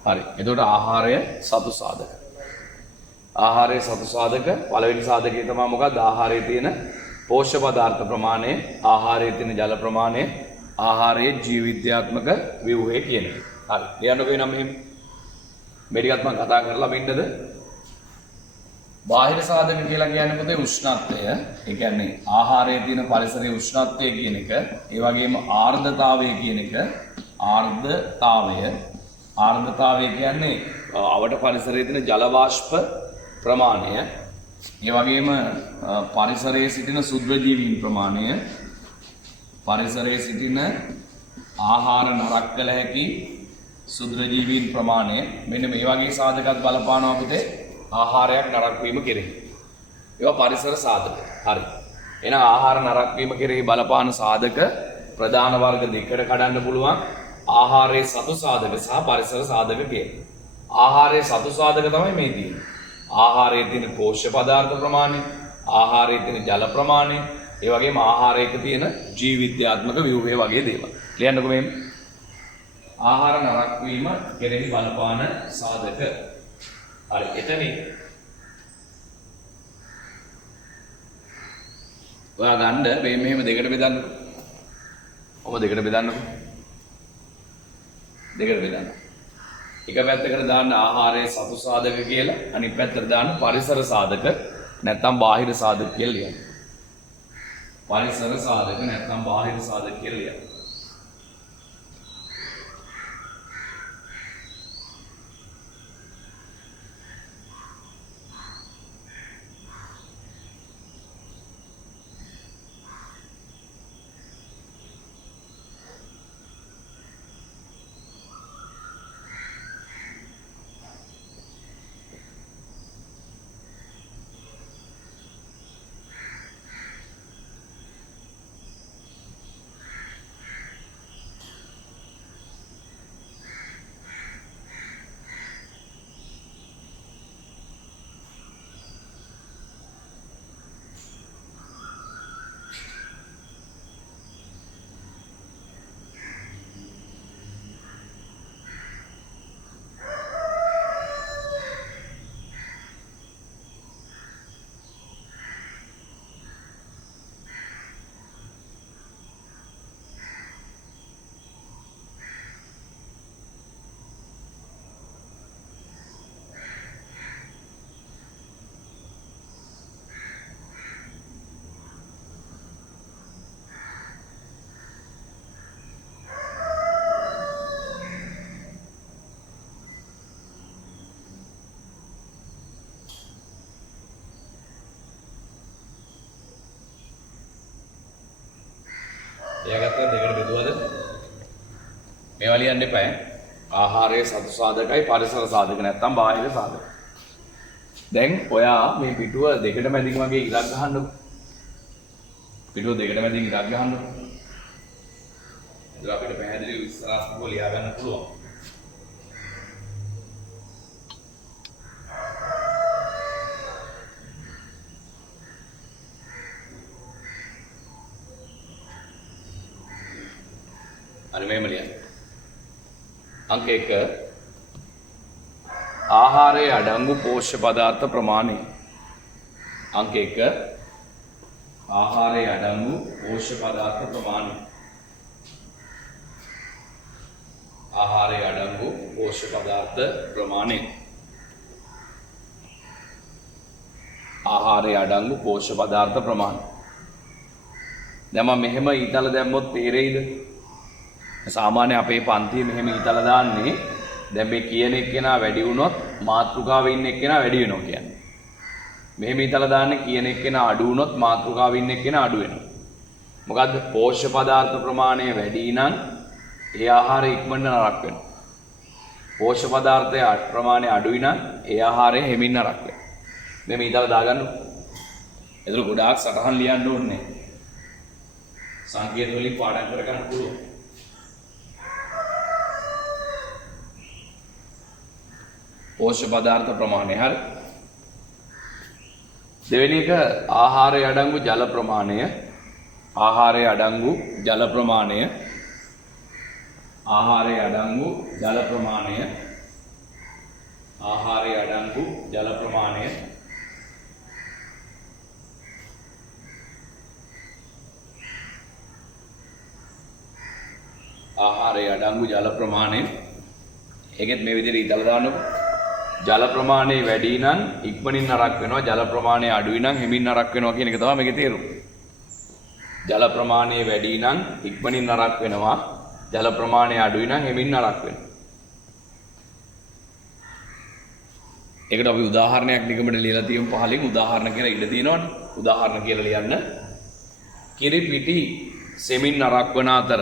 හරි. එතකොට ආහාරය සතු සාධක. ආහාරයේ සතු සාධක පළවෙනි සාධකය තමයි මොකක්ද? ආහාරයේ තියෙන පෝෂ්‍ය පදාර්ථ ප්‍රමාණය, ආහාරයේ තියෙන ජල ප්‍රමාණය, ආහාරයේ ජීව විද්‍යාත්මක ව්‍යුහය කියන එක. හරි. ලියන්නකෝ එනම් මෙහෙම. මේ ටිකත් මම කතා කරලා මෙන්නද? බාහිර සාධක කියලා කියන්නේ පුතේ උෂ්ණත්වය. ඒ කියන්නේ ආහාරයේ තියෙන පරිසරයේ උෂ්ණත්වය කියන එක, ඒ වගේම ආර්ද්‍රතාවය කියන එක. ආර්ද්‍රතාවය කියන්නේ අවට පරිසරයේ තියෙන ජල වාෂ්ප ප්‍රමාණය. ඒ වගේම පරිසරයේ සිටින සුද්ධජීවීන් ප්‍රමාණය, පරිසරයේ සිටින ආහාර නරක කළ හැකි සුද්‍රජීවීන් ප්‍රමාණය මෙන්න මේ වගේ සාධකත් බලපානවා පුතේ ආහාරයක් නරක වීම කෙරෙහි. ඒවා පරිසර සාධක. හරි. එහෙනම් ආහාර නරක වීම කෙරෙහි බලපාන සාධක ප්‍රධාන වර්ග දෙකකට කඩන්න පුළුවන්. ආහාරයේ සතු සාධක සහ පරිසර සාධක කියලා. ආහාරයේ සතු සාධක තමයි මේ තියෙන්නේ. ආහාරයේ තියෙන පෝෂ්‍ය පදාර්ථ ප්‍රමාණය, ආහාරයේ තියෙන ජල ප්‍රමාණය, ඒ වගේම ආහාරයක තියෙන ජීව විද්‍යාත්මක ව්‍යුහය වගේ දේවල්. ලියන්නකෝ මේ ආහාර නරක වීම කෙරෙහි බලපාන සාධක. හරි. එතනින් ඔයා ගන්න මේ මෙහෙම දෙකට බෙදන්න. ඔබ දෙකට බෙදන්නකෝ. දෙකට බෙදන්න. එක පැත්තකට දාන්න ආහාරයේ සතු සාධක කියලා, අනිත් පැත්තට දාන්න පරිසර සාධක නැත්නම් බාහිර සාධක කියලා ලියන්න. පරිසර සාධක නැත්නම් බාහිර සාධක කියලා ලියන්න. එයාගත්ත දෙකට බෙදුවද? මේවා ලියන්න එපා. ආහාරයේ සතු සාධකයි පරිසර සාධක නැත්තම් බාහිර සාධක. දැන් ඔයා මේ පිටුව දෙකට මැදින් වගේ ඉරක් ගහන්නකො. පිටුව දෙකට මැදින් ඉරක් ගහන්නකො. ඒක අපිට පැහැදිලිව විස්තරාත්මකව ලියා ගන්න පුළුවන්. අර මෙහෙම ලියන්න. අංක 1 ආහාරයේ අඩංගු පෝෂ්‍ය පදාර්ථ ප්‍රමාණය. අංක 1 ආහාරයේ අඩංගු පෝෂ්‍ය පදාර්ථ ප්‍රමාණය. ආහාරයේ අඩංගු පෝෂ්‍ය පදාර්ථ ප්‍රමාණය. ආහාරයේ අඩංගු පෝෂ්‍ය පදාර්ථ ප්‍රමාණය. දැන් මම මෙහෙම ඊතල දැම්මොත් තේරෙයිද? සාමාන්‍ය අපේ පන්තියේ මෙහෙම ඊතල දාන්නේ දැන් මේ කියන එක්කෙනා වැඩි වුණොත් මාතෘකාවේ ඉන්න එක්කෙනා වැඩි වෙනවා කියන්නේ. මෙහෙම ඊතල දාන්නේ කියන එක්කෙනා අඩු වුණොත් මාතෘකාවේ ඉන්න එක්කෙනා අඩු වෙනවා. මොකද්ද? පෝෂ්‍ය පදාර්ථ ප්‍රමාණය වැඩි නම් ඒ ආහාරය ඉක්මනට නරක වෙනවා. පෝෂ්‍ය පදාර්ථයේ ප්‍රමාණය අඩුයි නම් ඒ ආහාරය හෙමින් නරක වෙනවා. මෙහෙම ඊතල දාගන්න. ඒතර ගොඩාක් සටහන් ලියන්න ඕනේ. සංකේත වලින් පාඩම් කරගන්න පුළුවන්. පෝෂ්‍ය පදාර්ථ ප්‍රමාණය හරි. දෙවෙනි එක ආහාරයේ අඩංගු ජල ප්‍රමාණය. ආහාරයේ අඩංගු ජල ප්‍රමාණය. ආහාරයේ අඩංගු ජල ප්‍රමාණය. ආහාරයේ අඩංගු ජල ප්‍රමාණය. ආහාරයේ අඩංගු ජල ප්‍රමාණය. ඒකෙත් මේ විදිහට ඊතල දාන්නකො. ජල ප්‍රමාණය වැඩි නම් ඉක්මනින් නරක වෙනවා. ජල ප්‍රමාණය අඩුයි නම් හිමින් නරක වෙනවා කියන එක තමයි මේකේ තේරුම. ජල ප්‍රමාණය වැඩි නම් ඉක්මනින් නරක වෙනවා. ජල ප්‍රමාණය අඩුයි නම් හිමින් නරක වෙනවා. ඒකට අපි උදාහරණයක් නිකමට ලියලා තියමු. පහලින් උදාහරණ කියලා ඉඳ තියෙනවනේ. උදාහරණ කියලා ලියන්න. කිරි පිටි සෙමින් නරක වන අතර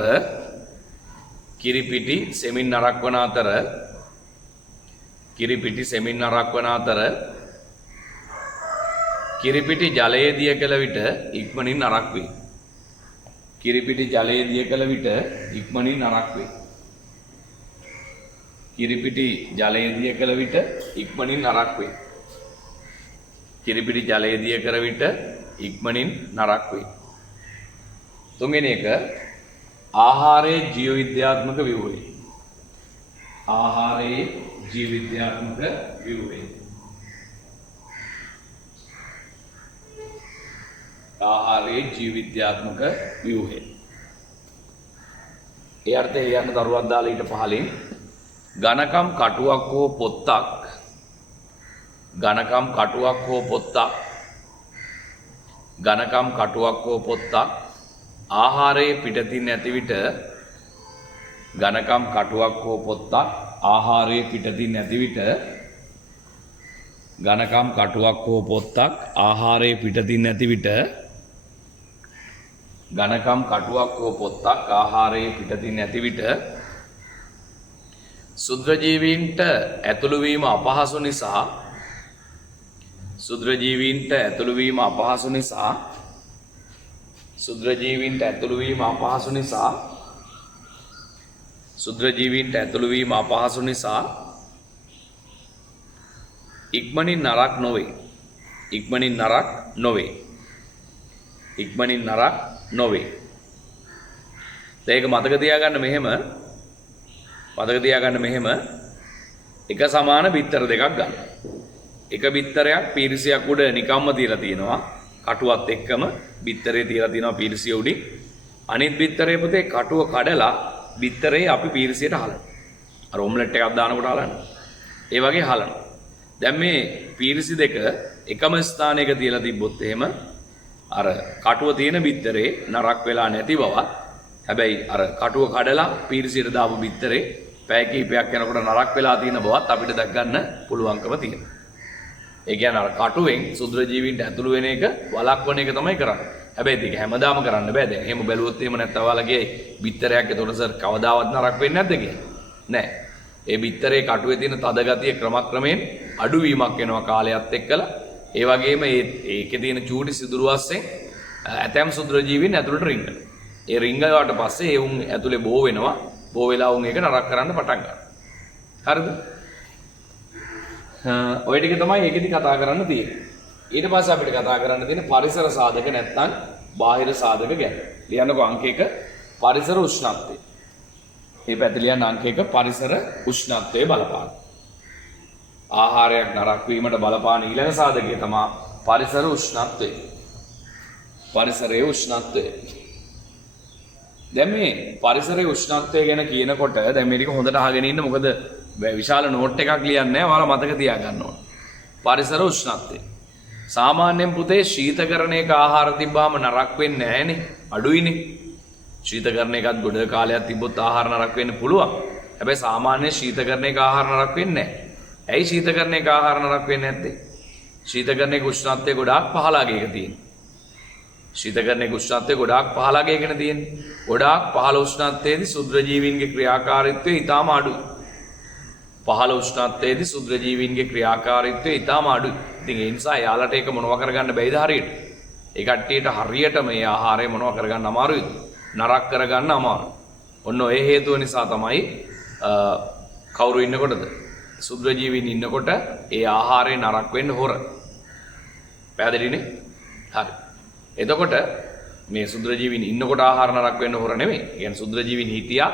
කිරිපිටි සෙමින් නරක් වන අතර කිරිපිටි ජලයේ දිය කළ විට ඉක්මනින් නරක් වේ. කිරිපිටි ජලයේ දිය කළ විට ඉක්මනින් නරක් වේ. කිරිපිටි ජලයේ දිය කළ විට ඉක්මනින් නරක් වේ. කිරිපිටි ජලයේ දිය කර විට ඉක්මනින් නරක් වේ. තුන්වෙනි එක ආහාරයේ ජීව විද්‍යාත්මක ව්‍යුහය. ආහාරයේ ජීව විද්‍යාත්මක ව්‍යුහය. ආහාරයේ ජීව විද්‍යාත්මක ව්‍යුහය. ඒ අර්ථය යන දරුවක් දාලා ඊට පහලින් ඝනකම් කටුවක් හෝ පොත්තක් ඝනකම් කටුවක් හෝ පොත්තක් ආහාරයේ පිටතින් නැති විට ඝනකම් කටුවක් හෝ පොත්තක් ආහාරයේ පිටතින් නැති විට ඝනකම් කටුවක් හෝ පොත්තක් ආහාරයේ පිටතින් නැති විට ඝනකම් කටුවක් හෝ පොත්තක් ආහාරයේ පිටතින් නැති විට සුද්‍රජීවීන්ට ඇතුළු වීම අපහසු නිසා සුද්‍රජීවීන්ට ඇතුළු වීම අපහසු නිසා ඉක්මනින් නරක් නොවේ. ඒක මතක තියාගන්න මෙහෙම එක සමාන බිත්තර දෙකක් ගන්න. එක බිත්තරයක් පීරිසියක් උඩ නිකම්ම තියලා තියෙනවා. කටුවත් එක්කම බිත්තරේ තියලා තියෙනවා පීරිසිය උඩින්. අනිත් බිත්තරේ පුතේ කටුව කඩලා බිත්තරේ අපි පීරිසියට හලනවා. අර ඔම්ලට් එකක් දානකොට හලනවා. ඒ වගේ හලනවා. දැන් මේ පීරිසි දෙක එකම ස්ථානයක තියලා තිබ්බොත් එහෙම අර කටුව තියෙන බිත්තරේ නරක් වෙලා නැති බවත් හැබැයි අර කටුව කඩලා පීරිසියට දාපු බිත්තරේ පැය කිහිපයක් යනකොට නරක් වෙලා තියෙන බවත් අපිට දැක් ගන්න පුළුවන්කම තියෙනවා. ඒ කියන්නේ අර කටුවෙන් සුද්‍රජීවීන්ට ඇතුළු වෙන එක වළක්වන එක තමයි කරන්නේ. හැබැයි ඒක හැමදාම කරන්න බෑ. දැන් එහෙම බැලුවොත් එහෙම නැත්නම් ඔයාලගේ බිත්තරයක් එතකොට සර් කවදාවත් නරක් වෙන්නේ නැද්ද කියලා? නෑ. ඒ බිත්තරේ කටුවේ තියෙන තද ගතිය ක්‍රමක්‍රමයෙන් අඩුවීමක් වෙනවා කාලයත් එක්කලා. ඒ වගේම ඒකේ තියෙන චූටි සිදුරු වස්සෙන් ඇතැම් සුද්‍රජීවීන් ඇතුළට රිංගනවා. ඒ රිංගුවාට පස්සේ ඒ උන් ඇතුලේ බෝ වෙනවා. බෝ වෙලා උන් ඒක නරක කරන්න පටන් ගන්නවා. හරිද? ඔය ටික තමයි ඒකෙදි කතා කරන්න තියෙන්නේ. ඊට පස්සේ අපිට කතා කරන්න තියෙන පරිසර සාධක නැත්නම් බාහිර සාධක ගැන. ලියන්නකෝ අංක 1 පරිසර උෂ්ණත්වය. මේ පැත්තේ ලියන්න අංක 1 පරිසර උෂ්ණත්වයේ බලපාන. ආහාරයක් නරක වීමට බලපාන ඊළඟ සාධකය තමයි පරිසර උෂ්ණත්වය. පරිසරයේ උෂ්ණත්වය. දැන් මේ පරිසරයේ උෂ්ණත්වය ගැන කියනකොට දැන් මේ ටික හොඳට අහගෙන ඉන්න මොකද විශාල නෝට් එකක් ලියන්නේ නැහැ. ඔයාලා මතක තියාගන්න ඕන. පරිසර උෂ්ණත්වය. සාමාන්‍යයෙන් පුතේ ශීතකරණයක ආහාර තිබ්බාම නරක වෙන්නේ නැහනේ. අඩුයිනේ. ශීතකරණයකත් ගොඩ කාලයක් තිබ්බොත් ආහාර නරක වෙන්න පුළුවන්. හැබැයි සාමාන්‍ය ශීතකරණයක ආහාර නරක වෙන්නේ නැහැ. ඇයි ශීතකරණයක ආහාර නරක වෙන්නේ නැත්තේ? ශීතකරණයක උෂ්ණත්වය ගොඩාක් පහළාගේක තියෙනවා. ශීතකරණයක උෂ්ණත්වය ගොඩාක් පහළාගේකනේ තියෙන්නේ. ගොඩාක් පහළ උෂ්ණත්වයේදී සුද්‍රජීවීන්ගේ ක්‍රියාකාරීත්වය ඊටාම අඩුයි. පහළ උෂ්ණත්වයේදී සුද්‍රජීවීන්ගේ ක්‍රියාකාරීත්වය ඊටාම අඩුයි. ඉතින් ඒ නිසා යාලට ඒක මොනව කරගන්න බැයිද හරියට? ඒ කට්ටියට හරියට මේ ආහාරය මොනව කරගන්න අමාරුයිද? නරක කරගන්න අමාරුයි. ඔන්න ඔය හේතුව නිසා තමයි කවුරු ඉන්නකොටද? සුද්‍රජීවීන් ඉන්නකොට ඒ ආහාරය නරක වෙන්න හොර. පැහැදිලිනේ? හරි. එතකොට මේ සුද්‍රජීවීන් ඉන්නකොට ආහාර නරක වෙන්න හොර නෙමෙයි. කියන්නේ සුද්‍රජීවීන් හිටියා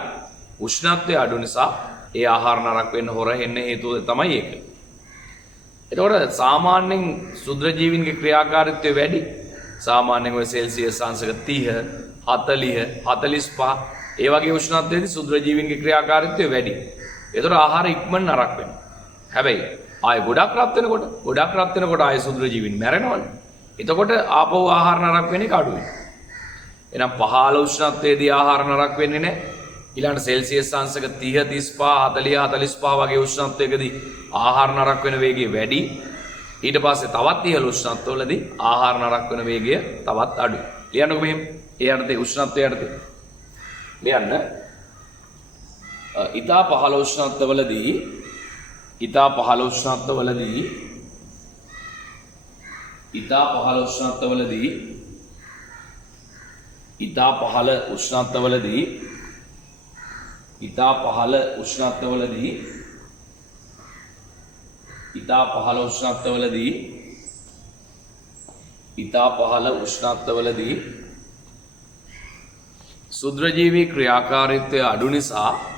උෂ්ණත්වය අඩු නිසා ඒ ආහාර නරක වෙන්න හොර එන්න හේතුව තමයි ඒක. එතකොට සාමාන්‍යයෙන් සුද්‍රජීවීන්ගේ ක්‍රියාකාරීත්වය වැඩි. සාමාන්‍යයෙන් ඔය සෙල්සියස් අංශක 30, 40, 45 ඒ වගේ උෂ්ණත්වයේදී සුද්‍රජීවීන්ගේ ක්‍රියාකාරීත්වය වැඩි. එතකොට ආහාර ඉක්මන නරක වෙනවා. හැබැයි ආයෙ ගොඩක් රත් වෙනකොට ආයෙ සුද්‍රජීවීන් මැරෙනවනේ. එතකොට ආපහු ආහාර නරක වෙන්නේ අඩු වෙනවා. එහෙනම් පහළ උෂ්ණත්වයේදී ආහාර නරක වෙන්නේ නැහැ. ඊළඟට සෙල්සියස් අංශක 30, 35, 40, 45 වගේ උෂ්ණත්වයකදී ආහාර නරක වෙන වේගය වැඩි. ඊට පස්සේ තවත් ඉහළ උෂ්ණත්වවලදී ආහාර නරක වෙන වේගය තවත් අඩුයි. ලියන්නකෝ මෙහෙම. ඒ අර්ථයේ උෂ්ණත්වය යටතේ. ලියන්න. ඉතා පහළ උෂ්ණත්වවලදී ඉතා පහළ උෂ්ණත්වවලදී ඉතා පහළ උෂ්ණත්වවලදී ඉතා පහළ උෂ්ණත්වවලදී ඉතා පහළ උෂ්ණත්වවලදී ඉතා පහළ උෂ්ණත්වවලදී ඉතා පහළ උෂ්ණත්වවලදී සුද්‍රජීවී ක්‍රියාකාරීත්වය අඩු නිසා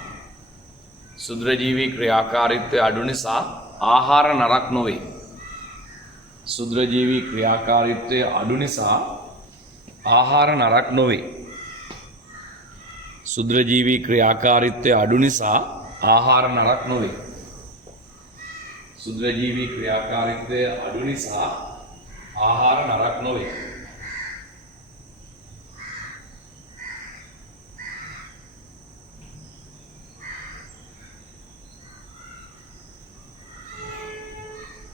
සුද්‍රජීවී ක්‍රියාකාරීත්වය අඩු නිසා ආහාර නරක් නොවේ. සුද්‍රජීවී ක්‍රියාකාරීත්වය අඩු නිසා ආහාර නරක් නොවේ. සුද්‍රජීවී ක්‍රියාකාරීත්වය අඩු නිසා ආහාර නරක් නොවේ. සුද්‍රජීවී ක්‍රියාකාරීත්වය අඩු නිසා ආහාර නරක් නොවේ.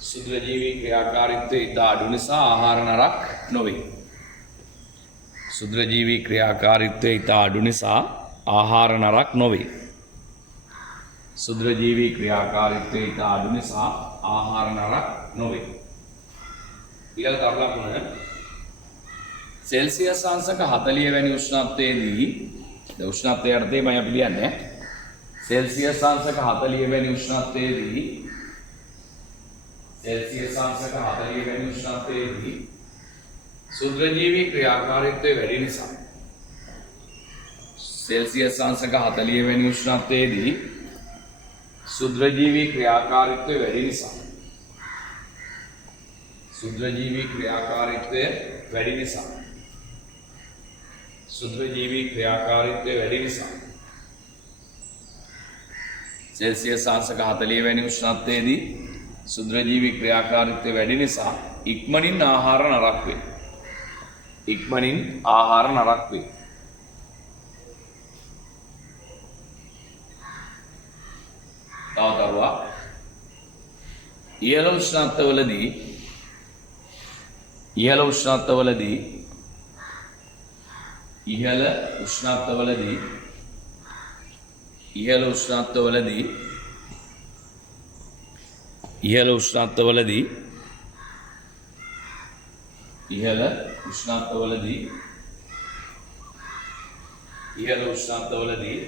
සුද්‍රජීවී ක්‍රියාකාරීත්වය ඉතා අඩු නිසා ආහාර නරක් නොවේ. සුද්‍රජීවී ක්‍රියාකාරීත්වය ඉතා අඩු නිසා ආහාර නරක් නොවේ. සුද්‍රජීවී ක්‍රියාකාරීත්වය ඉතා අඩු නිසා ආහාර නරක් නොවේ. ඊළඟ කරුණ සෙල්සියස් අංශක 40 වැනි උෂ්ණත්වයේදී උෂ්ණත්වය යටතේ මම අපි ලියන්නේ සෙල්සියස් අංශක 40 වැනි උෂ්ණත්වයේදී सेल्सियस अंशक 40 වැනි උෂ්ණත්වයේදී සුද්‍රජීවී ක්‍රියාකාරීත්වය වැඩි නිසා सेल्सियस अंशक 40 වැනි උෂ්ණත්වයේදී සුද්‍රජීවී ක්‍රියාකාරීත්වය වැඩි නිසා සුද්‍රජීවී ක්‍රියාකාරීත්වය වැඩි නිසා සුද්‍රජීවී ක්‍රියාකාරීත්වය වැඩි නිසා सेल्सियस अंशक 40 වැනි උෂ්ණත්වයේදී සුද්‍රජීවී ක්‍රියාකාරීත්වය වැඩි නිසා ඉක්මනින් ආහාර නරක් වේ. ඉක්මනින් ආහාර නරක් වේ. තවතරුවා ඉහළ උෂ්ණත්වවලදී ඉහළ උෂ්ණත්වවලදී ඉහළ උෂ්ණත්වවලදී ඉහළ උෂ්ණත්වවලදී ඉහළ උෂ්ණත්වවලදී ඉහළ උෂ්ණත්වවලදී ඉහළ උෂ්ණත්වවලදී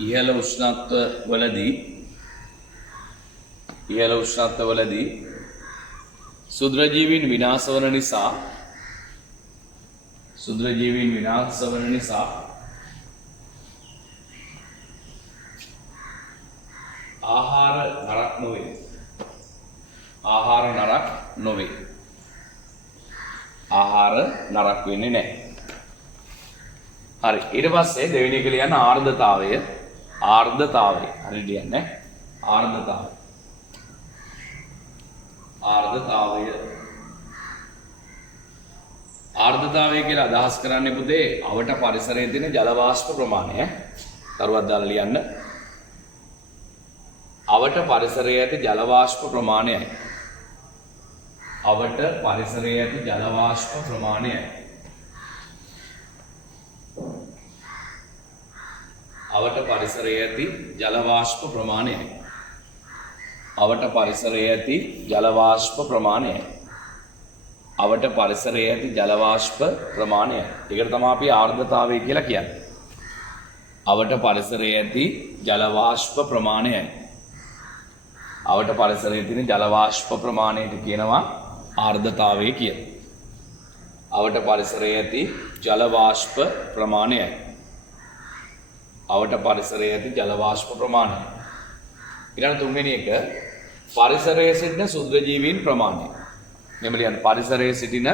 ඉහළ උෂ්ණත්වවලදී ඉහළ උෂ්ණත්වවලදී සුද්‍රජීවීන් විනාශ වන නිසා සුද්‍රජීවීන් විනාශ වන නිසා ආහාර නරක් නොවේ. ආහාර නරක් නොවේ. ආහාර නරක් වෙන්නේ නැහැ. හරි. ඊට පස්සේ දෙවෙනි එක ලියන්න ආර්ද්‍රතාවය. ආර්ද්‍රතාවය. හරි ලියන්නේ. ආර්ද්‍රතාවය. ආර්ද්‍රතාවය. ආර්ද්‍රතාවය කියලා අදහස් කරන්නේ පුතේ අවට පරිසරයේ තියෙන ජල වාෂ්ප ප්‍රමාණය. තරුවක් දාලා ලියන්න. අවට පරිසරයේ ඇති ජල වාෂ්ප ප්‍රමාණයයි. අවට පරිසරයේ ඇති ජල වාෂ්ප ප්‍රමාණයයි. අවට පරිසරයේ ඇති ජල වාෂ්ප ප්‍රමාණයයි. අවට පරිසරයේ ඇති ජල වාෂ්ප ප්‍රමාණයයි. අවට පරිසරයේ ඇති ජල වාෂ්ප ප්‍රමාණයයි. ඒකට තමයි අපි ආර්ද්‍රතාවය කියලා කියන්නේ. අවට පරිසරයේ ඇති ජල වාෂ්ප ප්‍රමාණයයි. අවට පරිසරයේ තියෙන ජල වාෂ්ප ප්‍රමාණයට කියනවා ආර්ද්‍රතාවය කියලා. අවට පරිසරයේ ඇති ජල වාෂ්ප ප්‍රමාණයයි. අවට පරිසරයේ ඇති ජල වාෂ්ප ප්‍රමාණය. ඊළඟ තුන්වෙනි එක පරිසරයේ සිටින සුද්‍රජීවීන් ප්‍රමාණය. මෙහෙම ලියන්න පරිසරයේ සිටින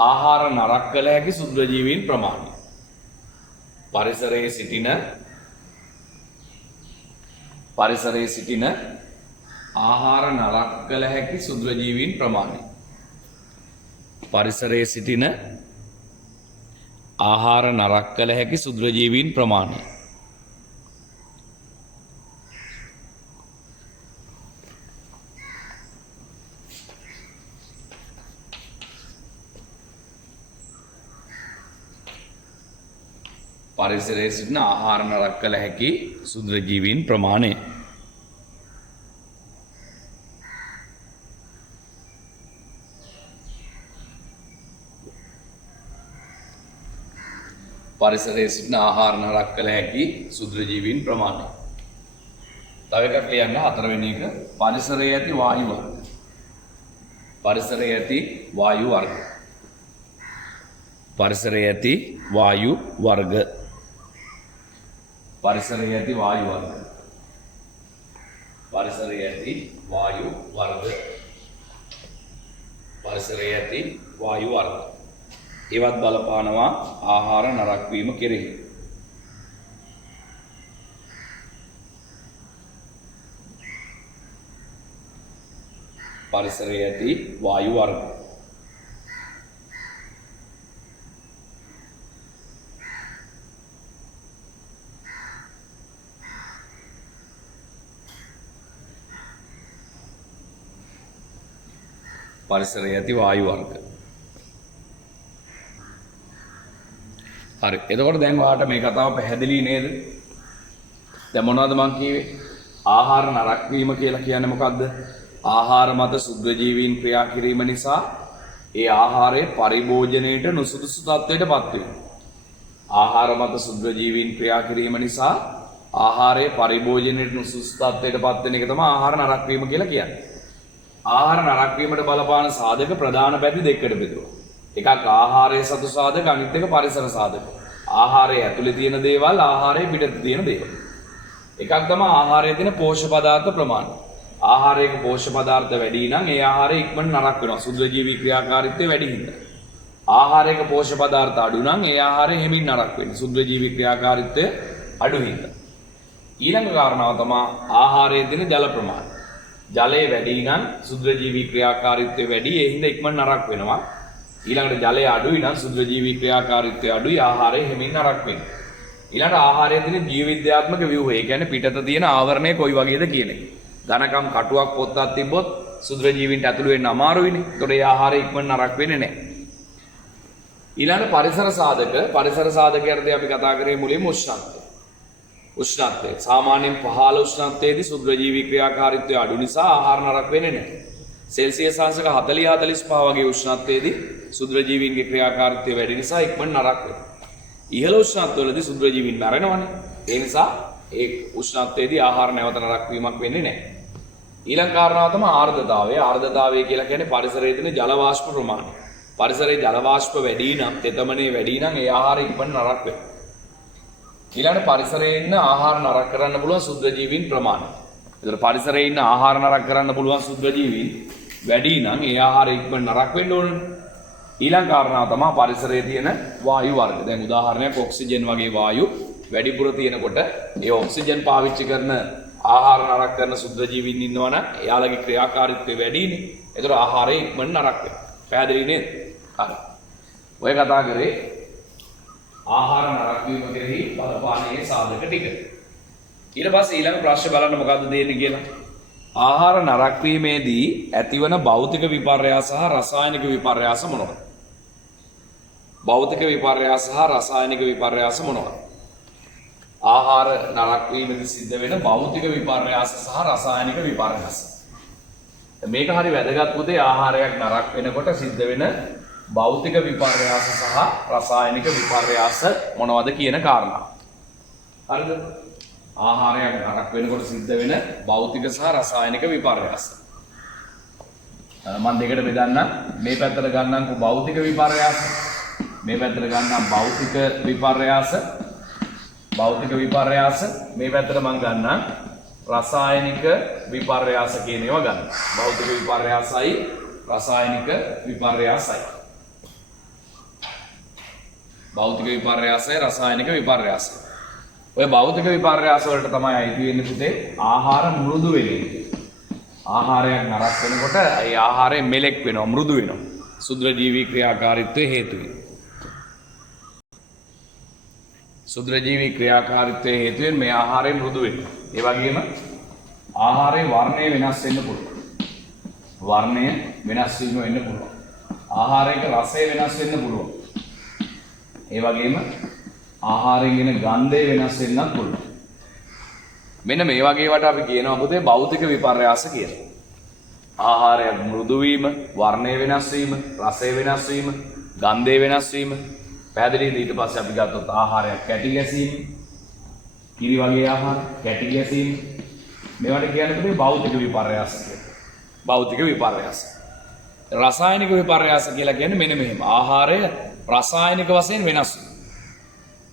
ආහාර නරක කළ හැකි සුද්‍රජීවීන් ප්‍රමාණය. පරිසරයේ සිටින ආහාර නරක කළ හැකි සුද්‍රජීවීන් ප්‍රමාණය. පරිසරයේ සිටින ආහාර නරක කළ හැකි සුද්‍රජීවීන් ප්‍රමාණය. පරිසරයේ සිටින ආහාර නරක කළ හැකි සුද්‍ර ජීවීන් ප්‍රමාණය. පරිසරයේ සිටින ආහාර නරක කළ හැකි සුද්‍ර ජීවීන් ප්‍රමාණය. තව එකක් ලියන්න හතරවෙනි එක පරිසරයේ ඇති වායු වර්ග. පරිසරයේ ඇති වායු වර්ග. පරිසරයේ ඇති වායු වර්ග. පරිසරයේ ඇති වායු වර්ග. පරිසරයේ ඇති වායු වර්ග. පරිසරයේ ඇති වායු වර්ග. ඒවත් බලපානවා ආහාර නරක වීම කෙරෙහි. පරිසරයේ ඇති වායු වර්ග. පරිසරයේ ඇති වායු වර්ග. හරි. එතකොට දැන් ඔයාලට මේ කතාව පැහැදිලි නේද? දැන් මොනවද මං කිව්වේ? ආහාර නරක වීම කියලා කියන්නේ මොකද්ද? ආහාර මත සුද්ධ ජීවීන් ක්‍රියා කිරීම නිසා ඒ ආහාරයේ පරිභෝජනයට නුසුදුසු තත්ත්වයට පත් වෙනවා. ආහාර මත සුද්ධ ජීවීන් ක්‍රියා කිරීම නිසා ආහාරයේ පරිභෝජනයට නුසුදුසු තත්ත්වයට පත් වෙන එක තමයි ආහාර නරක වීම කියලා කියන්නේ. ආහාර නරක වීමට බලපාන සාධක ප්‍රධාන පැති දෙකකට බෙදුවා. එකක් ආහාරයේ සතු සාධක, අනිත් එක පරිසර සාධක. ආහාරයේ ඇතුලේ තියෙන දේවල්, ආහාරයේ පිටත තියෙන දේවල්. එකක් තමයි ආහාරයේ තියෙන පෝෂ්‍ය පදාර්ථ ප්‍රමාණය. ආහාරයක පෝෂ්‍ය පදාර්ථ වැඩි නම් ඒ ආහාරය ඉක්මනට නරක වෙනවා. සුද්ධ ජීවී ක්‍රියාකාරීත්වය වැඩි හින්දා. ආහාරයක පෝෂ්‍ය පදාර්ථ අඩු නම් ඒ ආහාරය හිමින් නරක වෙන්නේ. සුද්ධ ජීවී ක්‍රියාකාරීත්වය අඩු හින්දා. ඊළඟ කාරණාව තමයි ආහාරයේ තියෙන ජල ප්‍රමාණය. ජලය වැඩි නම් සුද්ධ ජීවී ක්‍රියාකාරීත්වය වැඩි, ඒ හින්දා ඉක්මනට නරක වෙනවා. ඊළඟට ජලය අඩුයි නම් සුද්ධ ජීවී ක්‍රියාකාරීත්වය අඩුයි, ආහාරය හිමින් නරක වෙනවා. ඊළඟට ආහාරයේ තියෙන ජීව විද්‍යාත්මක ව්‍යුහය, ඒ කියන්නේ පිටත තියෙන ආවරණය කොයි වගේද කියන එක. ධනකම් කටුවක් පොත්තක් තිබ්බොත් සුද්ධ ජීවීන්ට ඇතුළු වෙන්න අමාරුයිනේ. ඒතකොට ඒ ආහාරය ඉක්මන නරක වෙන්නේ නැහැ. ඊළඟ පරිසර සාධක. පරිසර සාධකයන්දී අපි කතා කරේ මුලින්ම උෂ්ණත්වය. උෂ්ණත්වය සාමාන්‍යයෙන් පහළ උෂ්ණත්වයේදී සුද්ධ ජීවී ක්‍රියාකාරීත්වය අඩු නිසා ආහාර නරක වෙන්නේ නැහැ. සෙල්සියස් අංශක 40-45 වගේ උෂ්ණත්වයේදී සුද්ධ ජීවීන්ගේ ක්‍රියාකාරීත්වය වැඩි නිසා ඉක්මන නරක වෙනවා. ඉහළ උෂ්ණත්වවලදී සුද්ධ ජීවීන් මැරෙනවනේ. ඒ නිසා ඒ උෂ්ණත්වයේදී ආහාර නැවත නරක වීමක් වෙන්නේ නැහැ. ඊළඟ කාරණාව තමයි ආර්ද්‍රතාවය. ආර්ද්‍රතාවය කියලා කියන්නේ පරිසරයේ තියෙන ජල වාෂ්ප ප්‍රමාණය. පරිසරයේ ජල වාෂ්ප වැඩි නම්, තෙතමනේ වැඩි නම් ඒ ආහාරය ඉක්මන නරක වෙනවා. ඊළඟ පරිසරයේ ඉන්න ආහාර නරක කරන්න පුළුවන් සුද්ධ ජීවීන් ප්‍රමාණය. ඒතර පරිසරයේ ඉන්න ආහාර නරක කරන්න පුළුවන් සුද්ධ ජීවීන් වැඩි නම් ඒ ආහාරය ඉක්මන නරක වෙන්න ඕනේ. ඊළඟ කාරණාව තමයි පරිසරයේ තියෙන වායු වර්ග. දැන් උදාහරණයක් ඔක්සිජන් වගේ වායු වැඩිපුර තියෙනකොට ඒ ඔක්සිජන් පාවිච්චි කරන ආහාර නරක කරන සුද්ධ ජීවීන් ඉන්නවනම් එයාලගේ ක්‍රියාකාරීත්වය වැඩිනේ. ඒතර ආහාරය ඉක්මන නරක වෙනවා. පැහැදිලි නේද? හරි. ඔය කතා කරේ ආහාර නරක වීම කෙරෙහි බලපානයේ සාධක ටික. ඊට පස්සේ ඊළඟ ප්‍රශ්නේ බලන්න මොකද්ද දෙන්නේ කියලා. ආහාර නරක වීමේදී ඇතිවන භෞතික විපර්යාස සහ රසායනික විපර්යාස මොනවාද? භෞතික විපර්යාස සහ රසායනික විපර්යාස මොනවාද? ආහාර නරක වීමේදී සිද්ධ වෙන භෞතික විපර්යාස සහ රසායනික විපර්යාස. මේක හරි වැදගත් පුතේ. ආහාරයක් නරක වෙනකොට සිද්ධ වෙන භෞතික විපර්යාස සහ රසායනික විපර්යාස මොනවද කියන කාරණා. හරිද? ආහාරයක් නරක වෙනකොට සිද්ධ වෙන භෞතික සහ රසායනික විපර්යාස. මම දෙකට බෙදන්නම්. මේ පැත්තට ගන්නම්කෝ භෞතික විපර්යාස. මේ පැත්තට ගන්නම් භෞතික විපර්යාස. භෞතික විපර්යාස. මේ පැත්තට මම ගන්නම් රසායනික විපර්යාස කියන ඒවා ගන්න. භෞතික විපර්යාසයි රසායනික විපර්යාසයි. භෞතික විපර්යාසය රසායනික විපර්යාසය. ඔය භෞතික විපර්යාස වලට තමයි අයිති වෙන්නේ පුතේ ආහාර මෘදු වෙලෙන්නේ. ආහාරයක් නරක වෙනකොට ඒ ආහාරය මෙලෙක් වෙනවා, මෘදු වෙනවා. සුද්ධ ජීවී ක්‍රියාකාරීත්වයේ හේතුවෙන්. සුද්ධ ජීවී ක්‍රියාකාරීත්වයේ හේතුවෙන් මේ ආහාරය මෘදු වෙනවා. ඒ වගේම ආහාරයේ වර්ණය වෙනස් වෙන්න පුළුවන්. වර්ණය වෙනස් වීම වෙන්න පුළුවන්. ආහාරයක රසය වෙනස් වෙන්න පුළුවන්. ඒ වගේම ආහාරයෙන් එන ගන්ධය වෙනස් වෙන්නත් පුළුවන්. මෙන්න මේ වගේ වට අපි කියනවා පුතේ භෞතික විපර්යාස කියලා. ආහාරයක් මෘදු වීම, වර්ණය වෙනස් වීම, රසය වෙනස් වීම, ගන්ධය වෙනස් වීම. පැහැදිලිද? ඊට පස්සේ අපි ගත්තොත් ආහාරයක් කැටි ගැසීම, කිරි වගේ ආහාර කැටි ගැසීම. මේවට කියන්නේ පුතේ භෞතික විපර්යාස කියලා. භෞතික විපර්යාස. රසායනික විපර්යාස කියලා කියන්නේ මෙන්න මෙහෙම. ආහාරය රසායනික වශයෙන් වෙනස් වෙනවා.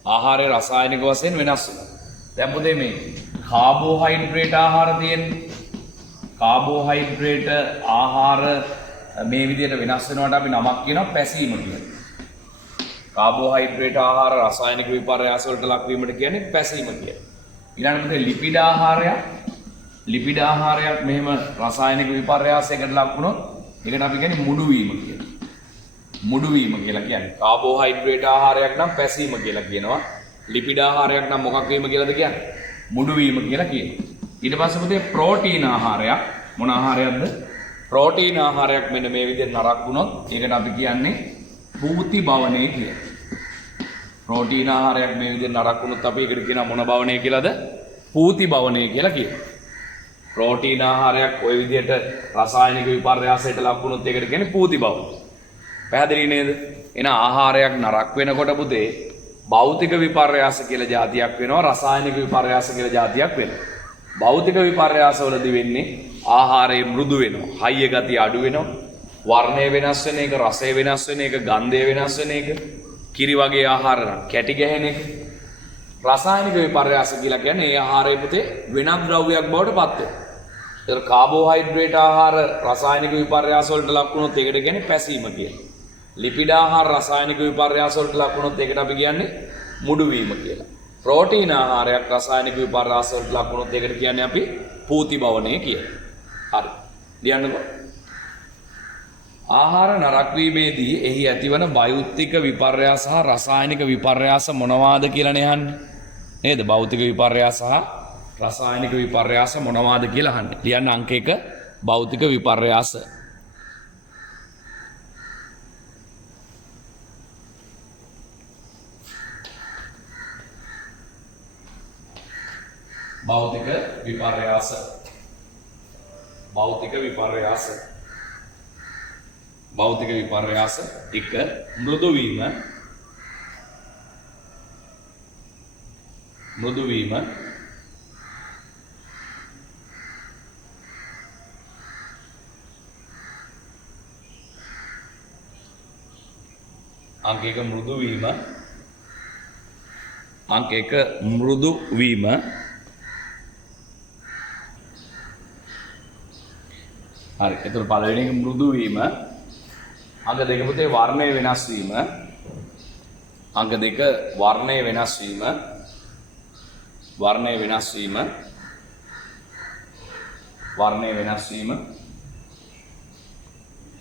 ආහාරය රසායනික වශයෙන් වෙනස් වෙනවා. දැන් පුතේ මේ කාබෝහයිඩ්‍රේට් ආහාර තියෙන්නේ. කාබෝහයිඩ්‍රේට් ආහාර මේ විදිහට වෙනස් වෙනවට අපි නමක් කියනවා පැසීම කියලා. කාබෝහයිඩ්‍රේට් ආහාර රසායනික විපර්යාස වලට ලක් වීමට කියන්නේ පැසීම කියලා. ඊළඟට පුතේ ලිපිඩ ආහාරයක් මෙහෙම රසායනික විපර්යාසයකට ලක් වුණොත් ඒකට අපි කියන්නේ මුඩු වීම කියලා. මුඩු වීම කියලා කියන්නේ කාබෝහයිඩ්‍රේට් ආහාරයක් නම් පැසීම කියලා කියනවා. ලිපිඩ ආහාරයක් නම් මොකක් වීම කියලාද කියන්නේ? මුඩු වීම කියලා කියනවා. ඊට පස්සේ පුතේ ප්‍රෝටීන ආහාරයක් මොන ආහාරයක්ද? ප්‍රෝටීන ආහාරයක් මෙන්න මේ විදිහට නරක් වුණොත් ඒකට අපි කියන්නේ පූති භවනය කියලා. ප්‍රෝටීන ආහාරයක් මේ විදිහට නරක් වුණොත් අපි ඒකට කියනවා මොන භවනය කියලාද? පූති භවනය කියලා කියනවා. ප්‍රෝටීන ආහාරයක් ওই විදිහට රසායනික විපර්යාසයට ලක් වුණොත් ඒකට කියන්නේ පූති භවනය. පැහැදිලි නේද? එන ආහාරයක් නරක් වෙනකොට පුතේ භෞතික විපර්යාස කියලා જાතියක් වෙනවා, රසායනික විපර්යාස කියලා જાතියක් වෙනවා. භෞතික විපර්යාස වලදී වෙන්නේ ආහාරයේ මෘදු වෙනවා, හයිය ගතිය අඩු වෙනවා, වර්ණය වෙනස් වෙන එක, රසය වෙනස් වෙන එක, ගන්ධය වෙනස් වෙන එක, කිරි වගේ ආහාර නම් කැටි ගැහෙන එක. රසායනික විපර්යාස කියලා කියන්නේ ඒ ආහාරයේ පුතේ වෙනත් ද්‍රව්‍යයක් බවට පත් වෙනවා. ඒතර කාබෝහයිඩ්‍රේට් ආහාර රසායනික විපර්යාස වලට ලක් වුණොත් ඒකට කියන්නේ පැසීම කියලා. ලිපිඩ ආහාර රසායනික විපර්යාස වලට ලක් වුණොත් ඒකට අපි කියන්නේ මුඩු වීම කියලා. ප්‍රෝටීන ආහාරයක් රසායනික විපර්යාස වලට ලක් වුණොත් ඒකට කියන්නේ අපි පූති භවනය කියලා. හරි. ලියන්නකෝ. ආහාර නරක වීමේදී එහි ඇතිවන භෞතික විපර්යාස සහ රසායනික විපර්යාස මොනවාද කියලානේ අහන්නේ. නේද? භෞතික විපර්යාස සහ රසායනික විපර්යාස මොනවාද කියලා අහන්නේ. ලියන්න අංක 1 භෞතික විපර්යාස. භෞතික විපර්යාස. භෞතික විපර්යාස. භෞතික විපර්යාස 1 මෘදු වීම. මෘදු වීම. අංක 1 මෘදු වීම. අංක 1 මෘදු වීම. හරි. එතකොට පළවෙනි එක මෘදු වීම. අංක 2 පුතේ වර්ණය වෙනස් වීම. අංක 2 වර්ණය වෙනස් වීම. වර්ණය වෙනස් වීම. වර්ණය වෙනස් වීම.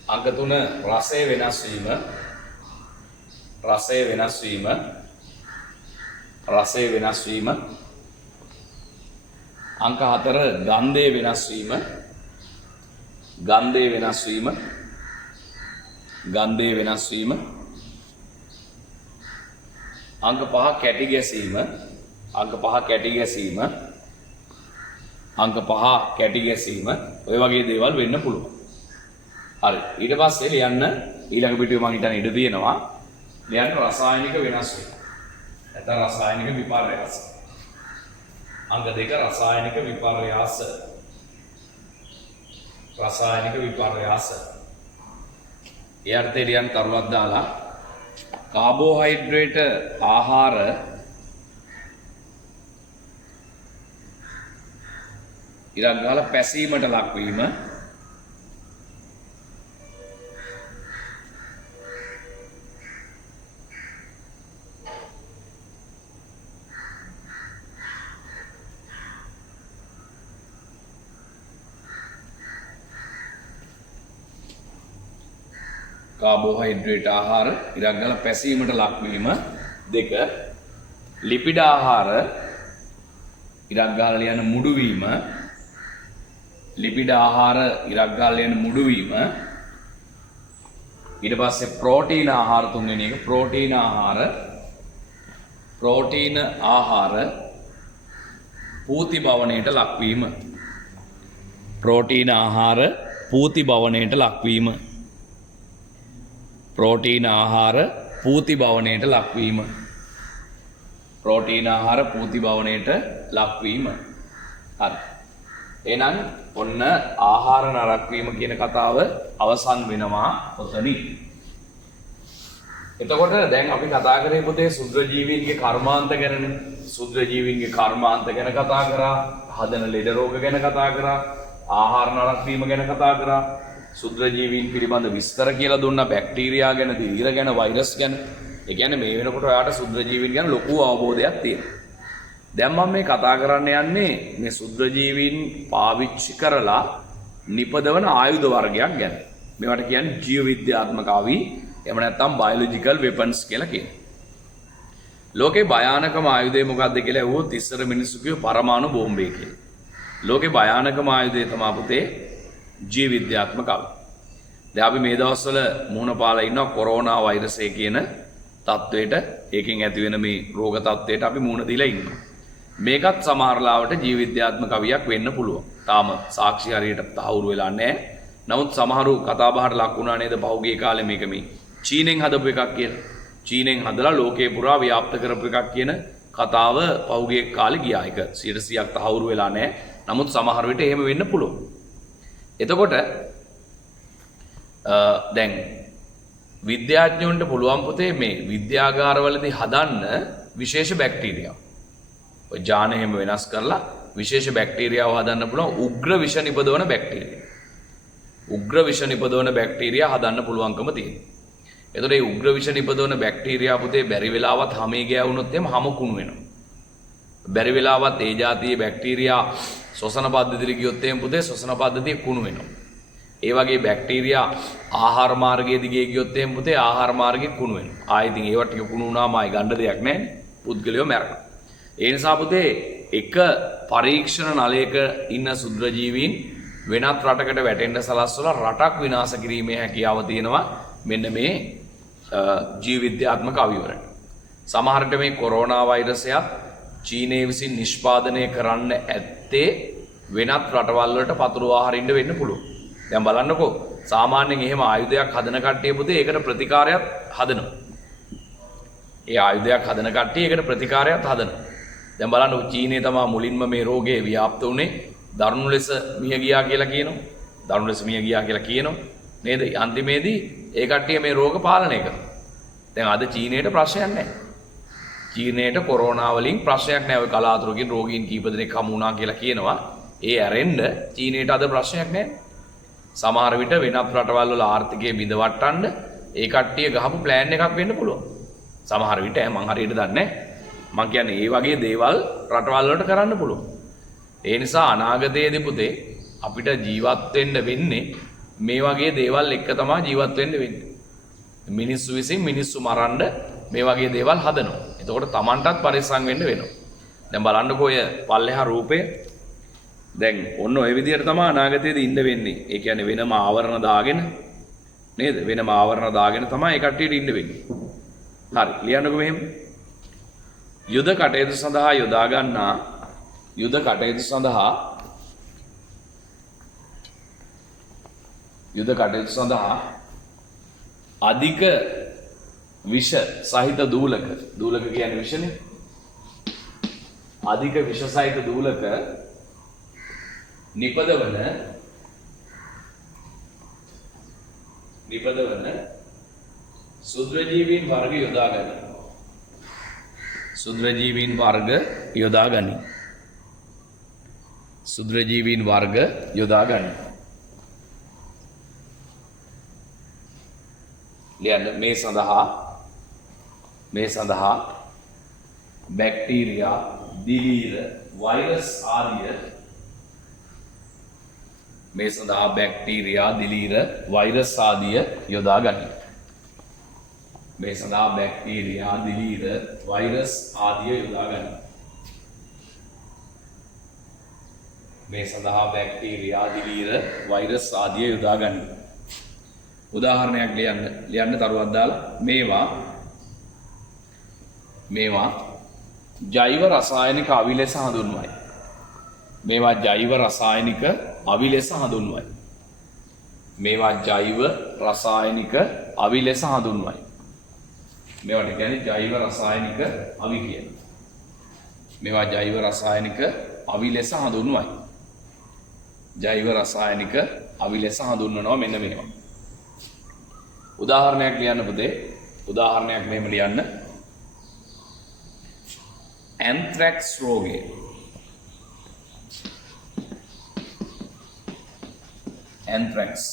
අංක 3 රසය වෙනස් වීම. රසය වෙනස් වීම. රසය වෙනස් වීම. අංක 4 ගන්ධය වෙනස් වීම. ගන්ධය වෙනස් වීම. ගන්ධය වෙනස් වීම. අංක 5 කැටි ගැසීම. අංක 5 කැටි ගැසීම. අංක 5 කැටි ගැසීම. ඔය වගේ දේවල් වෙන්න පුළුවන්. හරි. ඊට පස්සේ ලියන්න ඊළඟ පිටුවේ මම හිතන්නේ ඉඩ තියෙනවා. ලියන්න රසායනික වෙනස් වීම. නැත්නම් රසායනික විපර්යාස. අංක 2 රසායනික විපර්යාස. රසායනික විපර්යාස. ඒ අර්ථය ලියන්න කරුණක් දාලා කාබෝහයිඩ්‍රේට් ආහාර ඉරක් ගාලා පැසීමට ලක්වීම. කාබෝහයිඩ්‍රේට් ආහාර ඉරක් ගාලා පැසීමට ලක්වීම. 2 ලිපිඩ ආහාර ඉරක් ගාලා ලියන මුඩු වීම. ලිපිඩ ආහාර ඉරක් ගාලා ලියන මුඩු වීම. ඊට පස්සේ ප්‍රෝටීන ආහාර 3 වෙනි එක ප්‍රෝටීන ආහාර ප්‍රෝටීන ආහාර පූති භවණයට ලක්වීම. ප්‍රෝටීන ආහාර පූති භවණයට ලක්වීම. ප්‍රෝටීන ආහාර පූති භවණයට ලක්වීම. ප්‍රෝටීන ආහාර පූති භවණයට ලක්වීම. හරි. එහෙනම් ඔන්න ආහාර නරක වීම කියන කතාව අවසන් වෙනවා ඔතනින්. එතකොට දැන් අපි කතා කරේ පුතේ සුද්ධ ජීවීන්ගේ කර්මාන්ත ගැනනේ. සුද්ධ ජීවීන්ගේ කර්මාන්ත ගැන කතා කරා, හදන ලෙඩ රෝග ගැන කතා කරා, ආහාර නරක වීම ගැන කතා කරා, සුද්ධ ජීවීන් පිළිබඳ විස්තර කියලා දුන්නා, බැක්ටීරියා ගැන, දිලීර ගැන, වෛරස් ගැන. ඒ කියන්නේ මේ වෙනකොට ඔයාලට සුද්ධ ජීවීන් ගැන ලොකු අවබෝධයක් තියෙනවා. දැන් මම මේ කතා කරන්න යන්නේ මේ සුද්ධ ජීවීන් පාවිච්චි කරලා නිපදවන ආයුධ වර්ගයක් ගැන. මේවට කියන්නේ ජීව විද්‍යාත්මක ආයුධ, එහෙම නැත්නම් බයොලොජිකල් වෙපන්ස් කියලා කියනවා. ලෝකේ භයානකම ආයුධය මොකක්ද කියලා ඇහුවොත් ඉස්සර මිනිස්සු කිව්ව පරමාණු බෝම්බය කියලා. ලෝකේ භයානකම ආයුධය තමයි පුතේ ජීව විද්‍යාත්මක ආයුධ. දැන් අපි මේ දවස්වල මුහුණ පාලා ඉන්නවා කොරෝනා වෛරසය කියන තත්වයට, ඒකෙන් ඇති වෙන මේ රෝග තත්වයට අපි මුහුණ දීලා ඉන්නවා. මේකත් සමහරලාවට ජීව විද්‍යාත්මක කවියක් වෙන්න පුළුවන්. තාම සාක්ෂි හරියට තහවුරු වෙලා නැහැ. නමුත් සමහරු කතා බහට ලක් වුණා නේද පහුගිය කාලේ මේක මේ චීනෙන් හදපු එකක් කියලා. චීනෙන් හදලා ලෝකේ පුරා ව්‍යාප්ත කරපු එකක් කියන කතාව පහුගිය කාලේ ගියා. ඒක 100%ක් තහවුරු වෙලා නැහැ. නමුත් සමහර විට එහෙම වෙන්න පුළුවන්. එතකොට දැන් විද්‍යාඥයන්ට පුළුවන් පුතේ මේ විද්‍යාගාරවලදී හදන්න විශේෂ බැක්ටීරියා. ඔය ජාන හැම වෙනස් කරලා විශේෂ බැක්ටීරියාව හදන්න පුළුවන් උග්‍ර විෂ නිපදවන බැක්ටීරියා. උග්‍ර විෂ නිපදවන බැක්ටීරියා හදන්න පුළුවන්කම තියෙනවා. එතකොට මේ උග්‍ර විෂ නිපදවන බැක්ටීරියා පුතේ බැරි වෙලාවත් හැමේ ගෑවුනොත් එහෙම හැම කුණු වෙනවා. බැරි වෙලාවත් ඒ જાතියේ බැක්ටීරියා ශ්වසන පද්ධතියට ගියොත් එහෙම පුතේ ශ්වසන පද්ධතිය කුණු වෙනවා. ඒ වගේ බැක්ටීරියා ආහාර මාර්ගයේ දිගේ ගියොත් එහෙම පුතේ ආහාර මාර්ගේ කුණු වෙනවා. ආයෙ ඉතින් ඒවට ටික කුණු වුණාම ආයෙ ගන්න දෙයක් නැහැ. පුද්ගලයෝ මැරෙනවා. ඒ නිසා පුතේ එක පරීක්ෂණ නලයක ඉන්න සුද්ධ ජීවීන් වෙනත් රටකට වැටෙන්න සලස්වලා රටක් විනාශ කිරීමේ හැකියාව තියෙනවා මෙන්න මේ ජීව විද්‍යාත්මක අවිවරණ. සමහරට මේ කොරෝනා වෛරසයත් චීනය විසින් නිෂ්පාදනය කරන්න ඇත්තේ වෙනත් රටවල් වලට පතුරු ආහාරින්න වෙන්න පුළුවන්. දැන් බලන්නකෝ සාමාන්‍යයෙන් එහෙම ආයුධයක් හදන කට්ටිය පුතේ ඒකට ප්‍රතිකාරයක් හදනවා. ඒ ආයුධයක් හදන කට්ටිය ඒකට ප්‍රතිකාරයක් හදනවා. දැන් බලන්න චීනයේ තමයි මුලින්ම මේ රෝගේ ව්‍යාප්ත වුනේ. දරුණු ලෙස මිය ගියා කියලා කියනවා. දරුණු ලෙස මිය ගියා කියලා කියනවා. නේද? අන්තිමේදී ඒ කට්ටිය මේ රෝග පාලනය කරනවා. දැන් අද චීනයට ප්‍රශ්නයක් නැහැ. චීනයට කොරෝනා වලින් ප්‍රශ්නයක් නැහැ. ඔය කලාතුරකින් රෝගීන් කීප දෙනෙක් හමු වුණා කියලා කියනවා. ඒ ඇරෙන්න චීනයට අද ප්‍රශ්නයක් නැහැ. සමහර විට වෙනත් රටවල් වල ආර්ථිකය බිඳවට්ටන්න ඒ කට්ටිය ගහපු ප්ලෑන් එකක් වෙන්න පුළුවන්. සමහර විට මම හරියට දන්නේ නැහැ. මම කියන්නේ මේ වගේ දේවල් රටවල් වලට කරන්න පුළුවන්. ඒ නිසා අනාගතයේදී පුතේ අපිට ජීවත් වෙන්න වෙන්නේ මේ වගේ දේවල් එක්ක තමයි ජීවත් වෙන්න වෙන්නේ. මිනිස්සු විසින් මිනිස්සු මරන්න මේ වගේ දේවල් හදනවා. එතකොට Tamanටත් පරිස්සම් වෙන්න වෙනවා. දැන් බලන්නකෝ ඔය පල්ලෙහා රූපය. දැන් ඔන්න ඔය විදිහට තමයි අනාගතයේදී ඉන්න වෙන්නේ. ඒ කියන්නේ වෙනම ආවරණ දාගෙන නේද? වෙනම ආවරණ දාගෙන තමයි ඒ කට්ටියට ඉන්න වෙන්නේ. හරි. ලියන්නකෝ මෙහෙම. යුද කටයුතු සඳහා යොදා ගන්නා යුද කටයුතු සඳහා අධික විෂ සහිත දූලක කියන්නේ විෂනේ. අධික විෂ සහිත දූලක නිපදවන සුද්‍රජීවීන් වර්ග යොදා ගනී. සුද්‍රජීවීන් වර්ග යොදා ගනී. සුද්‍රජීවීන් වර්ග යොදා ගනී. ලියන්න මේ සඳහා බැක්ටීරියා, දිලීර, වෛරස් ආදිය මේ සඳහා බැක්ටීරියා, දිලීර, වෛරස් ආදිය යොදා ගනී. මේ සඳහා බැක්ටීරියා, දිලීර, වෛරස් ආදිය යොදා ගනී. මේ සඳහා බැක්ටීරියා, දිලීර, වෛරස් ආදිය යොදා ගනී. උදාහරණයක් ලියන්න තරුවක් දාලා මේවා ජෛව රසායනික අවි ලෙස හඳුන්වයි. මේවා ජෛව රසායනික අවි ලෙස හඳුන්වයි. මේවා ජෛව රසායනික අවි ලෙස හඳුන්වයි. මේවට කියන්නේ ජෛව රසායනික අවි කියලා. මේවා ජෛව රසායනික අවි ලෙස හඳුන්වයි. ජෛව රසායනික අවි ලෙස හඳුන්වනවා මෙන්න මේවා. උදාහරණයක් ලියන්න පුතේ. උදාහරණයක් මෙහෙම ලියන්න. ඇන්ත්‍රැක්ස් රෝගය. ඇන්ත්‍රැක්ස්.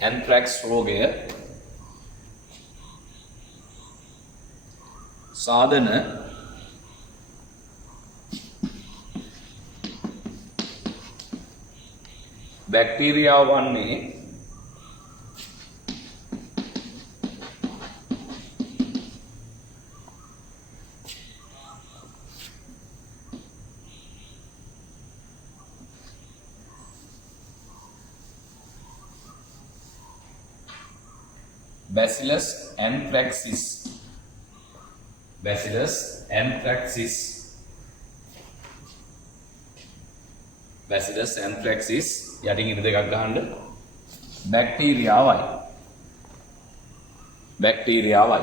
ඇන්ත්‍රැක්ස් රෝගය සාධන බැක්ටීරියාව වන්නේ Bacillus anthracis. Bacillus anthracis. Bacillus anthracis යටින් ඉර දෙකක් ගහන්න. බැක්ටීරියාවයි. බැක්ටීරියාවයි.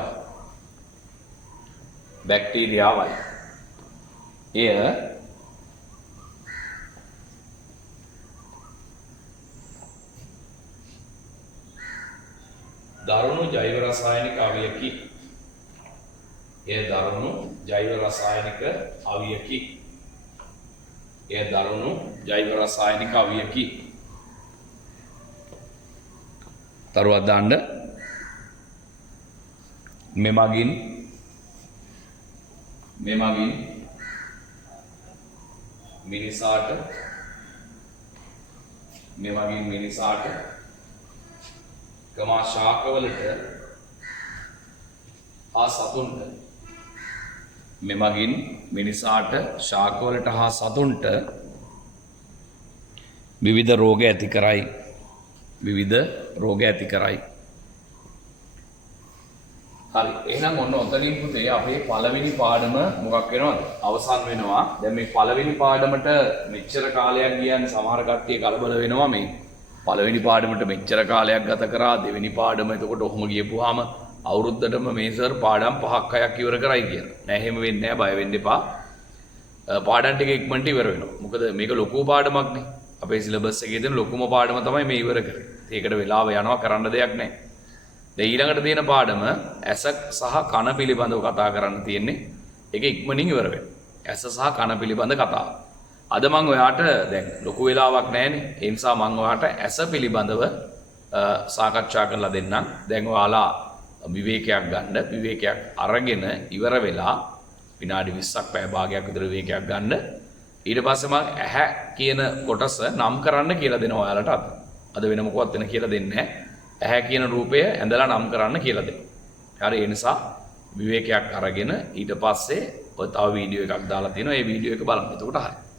බැක්ටීරියාවයි. එය දරුණු ජෛව රසායනික අවියකි. එය දරුණු ජෛව රසායනික අවියකි. එය දරුණු ජෛව රසායනික අවියකි. තරුවක් දාන්න. මෙමගින් මිනිසාට කමා ශාකවලට හා සතුන්ට මෙමගින් මිනිසාට ශාකවලට හා සතුන්ට විවිධ රෝග ඇති කරයි. විවිධ රෝග ඇති කරයි. හරි. එහෙනම් ඔන්න ඔතනින් පුතේ අපේ පළවෙනි පාඩම මොකක් වෙනවද? අවසන් වෙනවා. දැන් මේ පළවෙනි පාඩමට මෙච්චර කාලයක් ගියන්නේ සමහර කට්ටිය කලබල වෙනවා මේ. පළවෙනි පාඩමට මෙච්චර කාලයක් ගත කරා දෙවෙනි පාඩම එතකොට ඔහොම ගියපුවාම අවුරුද්දටම මේ සර් පාඩම් 5ක් 6ක් ඉවර කරයි කියලා. නෑ එහෙම වෙන්නේ නෑ, බය වෙන්න එපා. පාඩම් ටික ඉක්මනට ඉවර වෙනවා. මොකද මේක ලොකු පාඩමක්නේ. අපේ සිලබස් එකේ තියෙන ලොකුම පාඩම තමයි මේ ඉවර කරේ. ඒකට වෙලාව යනවා, කරන්න දෙයක් නෑ. දැන් ඊළඟට තියෙන පාඩම ඇස සහ කන පිළිබඳව කතා කරන්න තියෙන්නේ. ඒක ඉක්මනින් ඉවර වෙනවා. ඇස සහ කන පිළිබඳ කතාව. අද මම ඔයාට දැන් ලොකු වෙලාවක් නැහැනේ. ඒ නිසා මම ඔයාට ඇස පිළිබඳව සාකච්ඡා කරලා දෙන්නම්. දැන් ඔයාලා විවේකයක් ගන්න. විවේකයක් අරගෙන ඉවර වෙලා විනාඩි 20ක් පැය භාගයක් විතර විවේකයක් ගන්න. ඊට පස්සේ මම ඇහැ කියන කොටස නම් කරන්න කියලා දෙනවා ඔයාලට අද. අද වෙන මොකවත් වෙන කියලා දෙන්නේ නැහැ. ඇහැ කියන රූපය ඇඳලා නම් කරන්න කියලා දෙනවා. හරි, ඒ නිසා විවේකයක් අරගෙන ඊට පස්සේ ඔය තව වීඩියෝ එකක් දාලා තියෙනවා. ඒ වීඩියෝ එක බලන්න. එතකොට හරි.